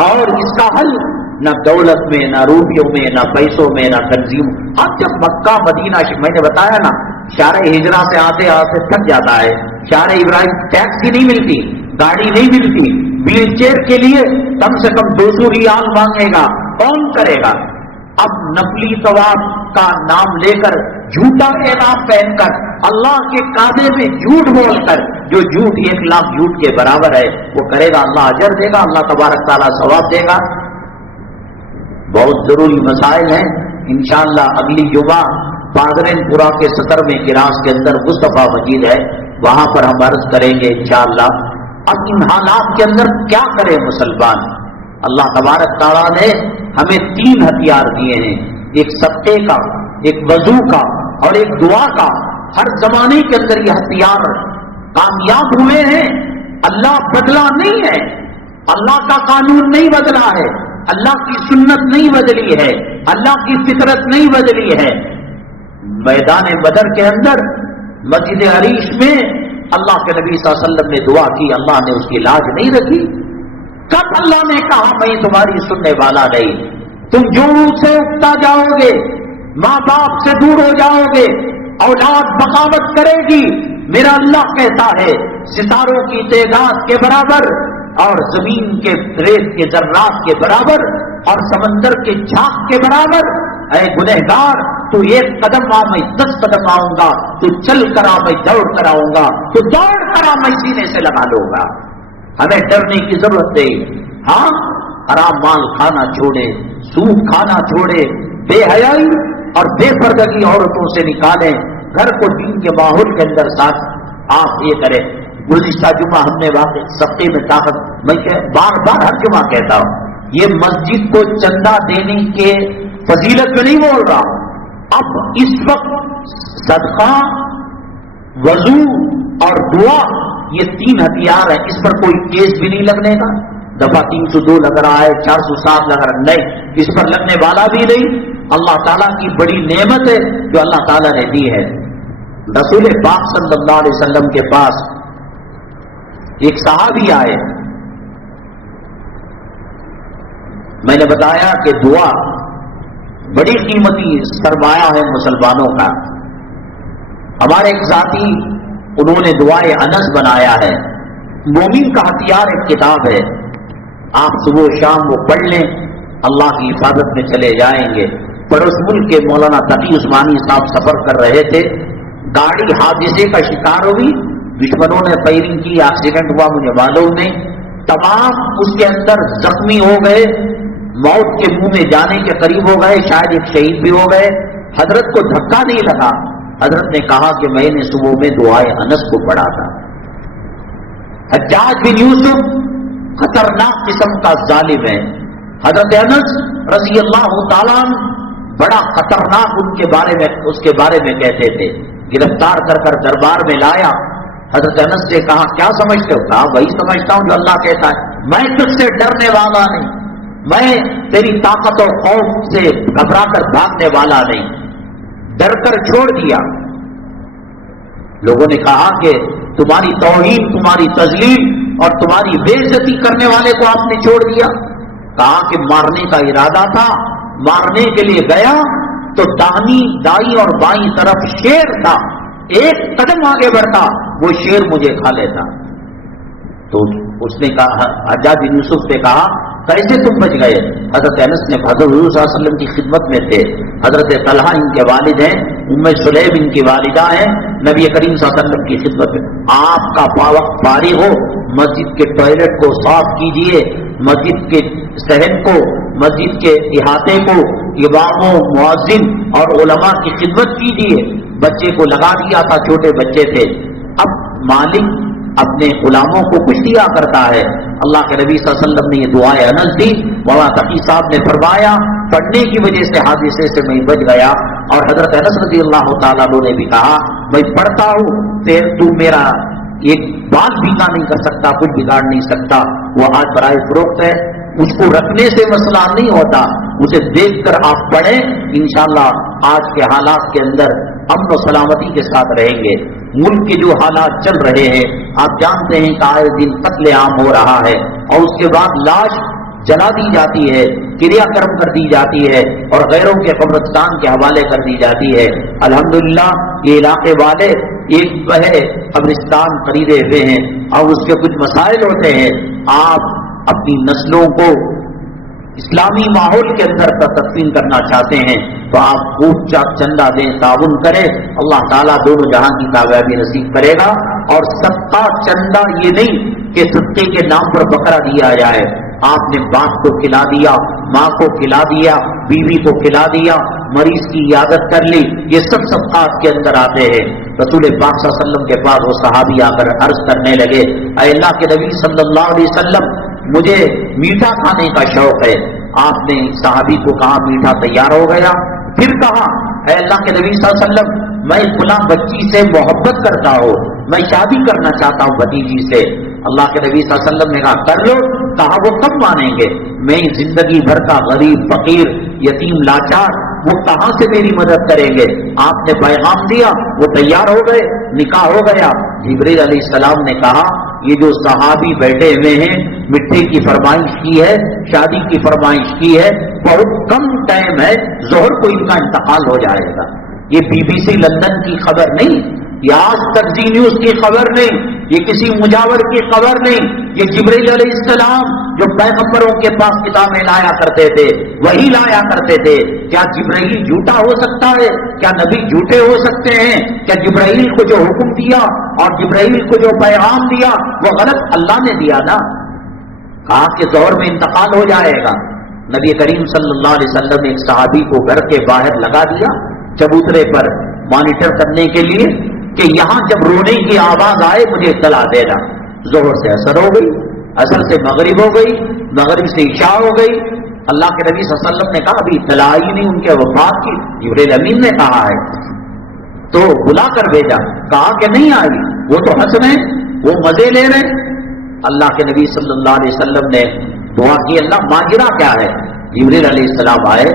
اور اس کا حل نہ دولت میں، نہ روپیوں میں، نہ پیسوں میں، نہ تنظیم. اب جب مکہ مدینہ، میں نے بتایا نا، شارع ہجرہ سے آتے آتے تھک جاتا ہے. شارع ابراہیم ٹیکسی نہیں ملتی، گاڑی نہیں ملتی، ویل چیئر کے لیے کم سے کم 200 ریال مانگے گا، کون کرے گا؟ اب نقلی طواف کا نام لے کر، جھوٹا اعلان پہن کر، اللہ کے کعبے میں جھوٹ بول کر، جو جھوٹ 1 لاکھ جھوٹ کے برابر ہے، وہ کرے گا، اللہ اجر دے گا، اللہ تبارک تعالیٰ ثواب دے گا. بہت ضروری مسائل ہیں. انشاءاللہ اگلی جمعہ پادرین پورا کے 17ویں کلاس کے اندر مصطفیٰ مسجد ہے، وہاں پر ہم عرض کریں گے انشاءاللہ. اب ان حالات کے اندر کیا کرے مسلمان؟ اللہ تبارک تعالیٰ نے ہمیں 3 ہتھیار دیے ہیں، ایک صدقے کا، ایک وضو کا، اور ایک دعا کا. ہر زمانے کے اندر یہ ہتھیار کامیاب ہوئے ہیں. اللہ بدلا نہیں ہے، اللہ کا قانون نہیں بدلا ہے، اللہ کی سنت نہیں بدلی ہے، اللہ کی فطرت نہیں بدلی ہے. میدان بدر کے اندر مسجد عریش میں اللہ کے نبی صلی اللہ علیہ وسلم نے دعا کی، اللہ نے اس کی لاج نہیں رکھی. کب اللہ نے کہا میں تمہاری سننے والا نہیں؟ تم جوڑوں سے اگتا جاؤ گے، ماں باپ سے دور ہو جاؤ گے، اولاد بغاوت کرے گی. میرا اللہ کہتا ہے ستاروں کی تعداد کے برابر، اور زمین کے ریت کے ذرات کے برابر، اور سمندر کے جھاگ کے برابر. اے گنہگار، تو 1 قدم آ میں 10 قدم آؤں گا، تو چل کر آ میں دوڑ کر آؤں گا، تو دوڑ کر آ میں سینے سے لگا لوں گا. ہمیں ڈرنے کی ضرورت نہیں. ہاں، حرام مال کھانا چھوڑے، سود کھانا چھوڑے، بے حیائی اور بے پردگی عورتوں سے نکالیں، گھر کو دین کے ماحول کے اندر ساتھ آپ یہ کریں. گزشتہ جمعہ ہم نے واقع سبقے میں طاقت، میں بار بار ہر جمعہ کہتا ہوں، یہ مسجد کو چندہ دینے کے فضیلت میں نہیں بول رہا. اب اس وقت صدقہ، وضو اور دعا، یہ 3 ہتھیار ہیں. اس پر کوئی کیس بھی نہیں لگنے کا. دفعہ 302 لگ رہا ہے، 407 لگ رہا ہے، نہیں، اس پر لگنے والا بھی نہیں. اللہ تعالیٰ کی بڑی نعمت ہے جو اللہ تعالیٰ نے دی ہے. رسول پاک صلی اللہ علیہ وسلم کے پاس ایک صحابی آئے. میں نے بتایا کہ دعا بڑی قیمتی سرمایہ ہے مسلمانوں کا. ہمارے ایک ذاتی انہوں نے دعائے انس بنایا ہے. مومن کا ہتھیار ایک کتاب ہے، آپ صبح و شام وہ پڑھ لیں، اللہ کی حفاظت میں چلے جائیں گے. پڑوس ملک کے مولانا تقی عثمانی صاحب سفر کر رہے تھے، گاڑی حادثے کا شکار ہوئی، دشمنوں نے فائرنگ کی، ایکسیڈنٹ ہوا، مجھے معلوم نہیں. تمام اس کے اندر زخمی ہو گئے، موت کے منہ میں جانے کے قریب ہو گئے، شاید ایک شہید بھی ہو گئے. حضرت کو دھکا نہیں لگا. حضرت نے کہا کہ میں نے صبح میں دعائے انس کو پڑھا تھا. حجاج بن یوسف خطرناک قسم کا ظالم ہے. حضرت انس رضی اللہ تعالیٰ بڑا خطرناک اس کے بارے میں کہتے تھے. گرفتار کر کر دربار میں لایا. حضرت انس سے کہا کیا سمجھتے ہو؟ کہا وہی سمجھتا ہوں جو اللہ کہتا ہے. میں تجھ سے ڈرنے والا نہیں، میں تیری طاقت اور خوف سے گھبرا کر بھاگنے والا نہیں. ڈر کر چھوڑ دیا. لوگوں نے کہا کہ تمہاری توہین، تمہاری تذلیل اور تمہاری بے عزتی کرنے والے کو آپ نے چھوڑ دیا. کہا کہ مارنے کا ارادہ تھا، مارنے کے لیے گیا تو دائیں اور بائیں طرف شیر تھا، ایک قدم آگے بڑھتا وہ شیر مجھے کھا لیتا. تو اس نے کہا، حجاج بن یوسف نے کہا کیسے تم بچ گئے؟ حضرت انس نے، حضرت حضور صلی اللہ علیہ وسلم کی خدمت میں تھے، حضرت طلحہ ان کے والد ہیں، ام سلیم ان کی والدہ ہیں، نبی کریم صلی اللہ علیہ وسلم کی خدمت میں. آپ کا وقت فارغ ہو، مسجد کے ٹوائلٹ کو صاف کیجئے، مسجد کے صحن کو، مسجد کے احاطے کو، اماموں، مؤذن اور علماء کی خدمت کیجئے. بچے کو لگا دیا تھا، چھوٹے بچے تھے. اب مالک اپنے غلاموں کو کچھ دیا کرتا ہے. اللہ کے نبی صلی اللہ علیہ وسلم نے یہ دعائے انس دی. مولانا تقی صاحب نے فرمایا پڑھنے کی وجہ سے حادثے سے میں بچ گیا. اور حضرت انس رضی اللہ تعالیٰ عنہ نے بھی کہا میں پڑھتا ہوں، تو میرا ایک بال بھیگا نہیں کر سکتا، کچھ بگاڑ نہیں سکتا، وہ آج برائے فروخت ہے، اس کو رکھنے سے مسئلہ نہیں ہوتا، اسے دیکھ کر آپ پڑھیں، انشاءاللہ آج کے حالات کے اندر امن و سلامتی کے ساتھ رہیں گے۔ ملک کے جو حالات چل رہے ہیں، آپ جانتے ہیں کہ آئے دن قتل عام ہو رہا ہے، اور اس کے بعد لاش جلا دی جاتی ہے، کریا کرم کر دی جاتی ہے، اور غیروں کے قبرستان کے حوالے کر دی جاتی ہے۔ الحمدللہ یہ علاقے والے ایک قبرستان خریدے ہوئے ہیں، اور اس کے کچھ مسائل ہوتے ہیں، آپ اپنی نسلوں کو اسلامی ماحول کے اندر تدفین کرنا چاہتے ہیں تو آپ خوب چندہ دیں، تعاون کریں، اللہ تعالیٰ دونوں جہاں کی کامیابی نصیب کرے گا۔ اور صدقہ چندہ یہ نہیں کہ صدقے کے نام پر بکرا دیا جائے، آپ نے باپ کو کھلا دیا، ماں کو کھلا دیا، بیوی کو کھلا دیا، مریض کی عیادت کر لی، یہ سب صدقات کے اندر آتے ہیں۔ رسول پاک صلی اللہ علیہ وسلم کے پاس وہ صحابی آ کر عرض کرنے لگے، اے اللہ کے نبی صلی اللہ علیہ وسلم، مجھے میٹھا کھانے کا شوق ہے۔ آپ نے صحابی کو کہا میٹھا تیار ہو گیا، پھر کہا اے اللہ کے نبی صلی اللہ علیہ وسلم، میں فلاں بچی سے محبت کرتا ہوں، میں شادی کرنا چاہتا ہوں بھتیجی سے۔ اللہ کے نبی صلی اللہ علیہ وسلم نے کہا کر لو۔ کہا وہ کب مانیں گے؟ میں زندگی بھر کا غریب فقیر یتیم لاچار، وہ کہاں سے میری مدد کریں گے؟ آپ نے پیغام دیا، وہ تیار ہو گئے، نکاح ہو گیا۔ جبریل علیہ السلام نے کہا یہ جو صحابی بیٹھے ہوئے ہیں مٹھے کی فرمائش کی ہے، شادی کی فرمائش کی ہے، بہت کم ٹائم ہے، ظہر کو ان کا انتقال ہو جائے گا۔ یہ بی بی سی لندن کی خبر نہیں، یہ آج تک زی نیوز کی خبر نہیں، یہ کسی مجاور کی خبر نہیں، یہ جبریل علیہ السلام جو پیغمبروں کے پاس کتابیں لایا کرتے تھے، وہی لایا کرتے تھے۔ کیا جبرائیل جھوٹا ہو سکتا ہے؟ کیا نبی جھوٹے ہو سکتے ہیں؟ کیا جبرائیل کو جو حکم دیا اور جبرائیل کو جو پیغام دیا وہ غلط اللہ نے دیا نا؟ کہا کہ دور میں انتقال ہو جائے گا۔ نبی کریم صلی اللہ علیہ وسلم نے ایک صحابی کو گھر کے باہر لگا دیا چبوترے پر مانیٹر کرنے کے لیے کہ یہاں جب رونے کی آواز آئے مجھے اطلاع دینا۔ ظہر سے عصر ہو گئی، عصر سے مغرب ہو گئی، مغرب سے عشاء ہو گئی۔ اللہ کے نبی صلی اللہ علیہ وسلم نے کہا ابھی اطلاع ہی نہیں ان کے وفات کی، جبریل امین نے کہا ہے، تو بلا کر بھیجا۔ کہا کہ نہیں آئی، وہ تو ہنس رہے ہیں، وہ مزے لے رہے ہیں۔ اللہ کے نبی صلی اللہ علیہ وسلم نے دعا کی، اللہ ماجرا کیا ہے؟ جبریل علیہ السلام آئے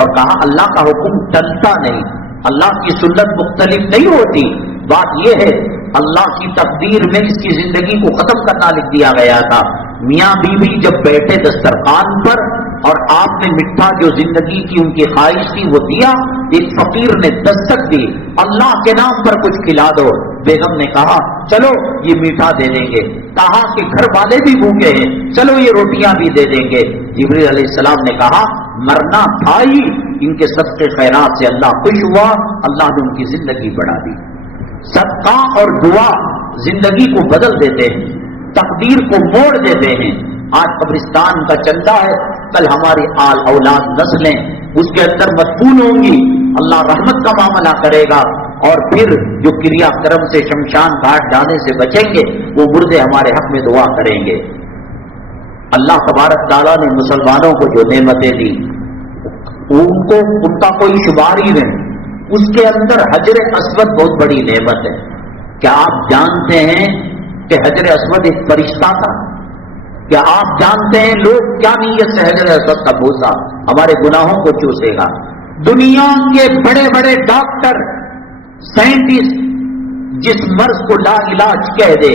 اور کہا اللہ کا حکم ٹلتا نہیں، اللہ کی سنت مختلف نہیں ہوتی، بات یہ ہے اللہ کی تقدیر میں اس کی زندگی کو ختم کرنا لکھ دیا گیا تھا۔ میاں بیوی جب بیٹھے دسترخوان پر اور آپ نے میٹھا جو زندگی کی ان کی خواہش تھی وہ دیا، ایک فقیر نے دستک دی، اللہ کے نام پر کچھ کھلا دو۔ بیگم نے کہا چلو یہ میٹھا دے دیں گے، کہا کہ گھر والے بھی بھوکے ہیں، چلو یہ روٹیاں بھی دے دیں گے۔ جبریل علیہ السلام نے کہا مرنا تھا ہی، ان کے صدقے خیرات سے اللہ خوش ہوا، اللہ نے ان کی زندگی بڑھا دی۔ صدقہ اور دعا زندگی کو بدل دیتے ہیں، تقدیر کو موڑ دیتے ہیں۔ آج قبرستان کا چندہ ہے، کل ہماری آل اولاد نسلیں اس کے اندر مدفون ہوں گی، اللہ رحمت کا معاملہ کرے گا، اور پھر جو کریا کرم سے شمشان گھاٹ جانے سے بچیں گے وہ مردے ہمارے حق میں دعا کریں گے۔ اللہ تبارک تعالیٰ نے مسلمانوں کو جو نعمتیں دی ان کا کوئی شمار ہی نہیں، اس کے اندر حجر اسود بہت بڑی نعمت ہے۔ کیا آپ جانتے ہیں کہ حجر اسود ایک فرشتہ تھا؟ کیا آپ جانتے ہیں لوگ کیا نیت سے حجر اسود کا بوسا ہمارے گناہوں کو چوسے گا؟ دنیا کے بڑے بڑے ڈاکٹر سائنٹسٹ جس مرض کو لا علاج کہہ دے،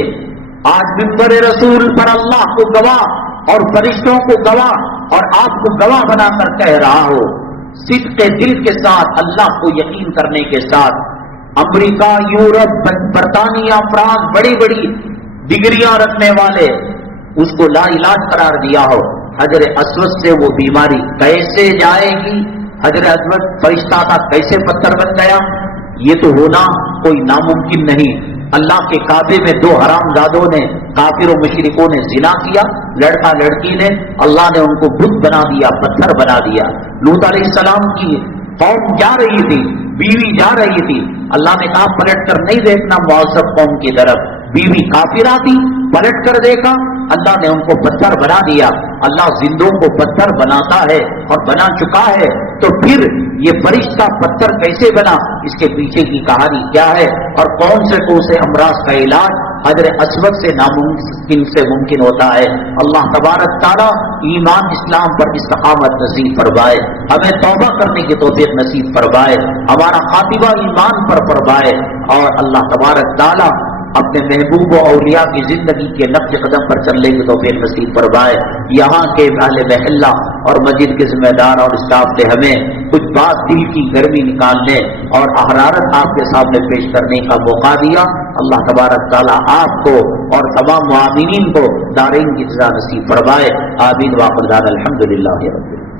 آج منبر رسول پر اللہ کو گواہ اور فرشتوں کو گواہ اور آپ کو گواہ بنا کر کہہ رہا ہو، صدق دل کے ساتھ اللہ کو یقین کرنے کے ساتھ، امریکہ، یورپ، برطانیہ، فرانس، بڑی بڑی ڈگریاں رکھنے والے اس کو لا علاج قرار دیا ہو، حجر اسود سے وہ بیماری کیسے جائے گی؟ حجر اسود فرشتہ تھا، کیسے پتھر بن گیا؟ یہ تو ہونا کوئی ناممکن نہیں۔ اللہ کے کعبے میں دو حرام زادوں نے، کافر و مشرکوں نے زنا کیا، لڑکا لڑکی نے، اللہ نے ان کو بت بنا دیا، پتھر بنا دیا۔ لوط علیہ السلام کی قوم جا رہی تھی، بیوی جا رہی تھی، اللہ نے کہا پلٹ کر نہیں دیکھنا معذب قوم کی طرف، بیوی کافرہ تھی، پلٹ کر دیکھا، اللہ نے ان کو پتھر بنا دیا۔ اللہ زندوں کو پتھر بناتا ہے اور بنا چکا ہے، تو پھر یہ فرشتہ پتھر کیسے بنا، اس کے پیچھے کی کہانی کیا ہے، اور کون سے امراض کا علاج حجر اسود سے ناممکن سے ممکن ہوتا ہے۔ اللہ تبارک تعالیٰ ایمان اسلام پر استقامت نصیب فرمائے، ہمیں توبہ کرنے کی توفیق نصیب فرمائے، ہمارا خاتمہ ایمان پر فرمائے، اور اللہ تبارک تعالیٰ اپنے محبوب و اولیاء کی زندگی کے نقش قدم پر چلنے کی توفیق نصیب فرمائے۔ یہاں کے اہل محلہ اور مسجد کے ذمہ دار اور اسٹاف نے ہمیں کچھ بات دل کی گرمی نکالنے اور حرارت آپ کے سامنے پیش کرنے کا موقع دیا۔ اللہ تبارک تعالیٰ آپ کو اور تمام معاملین کو دارین کی جزا نصیب فرمائے۔ آمین۔ واخر دعوانا الحمدللہ رب العالمین۔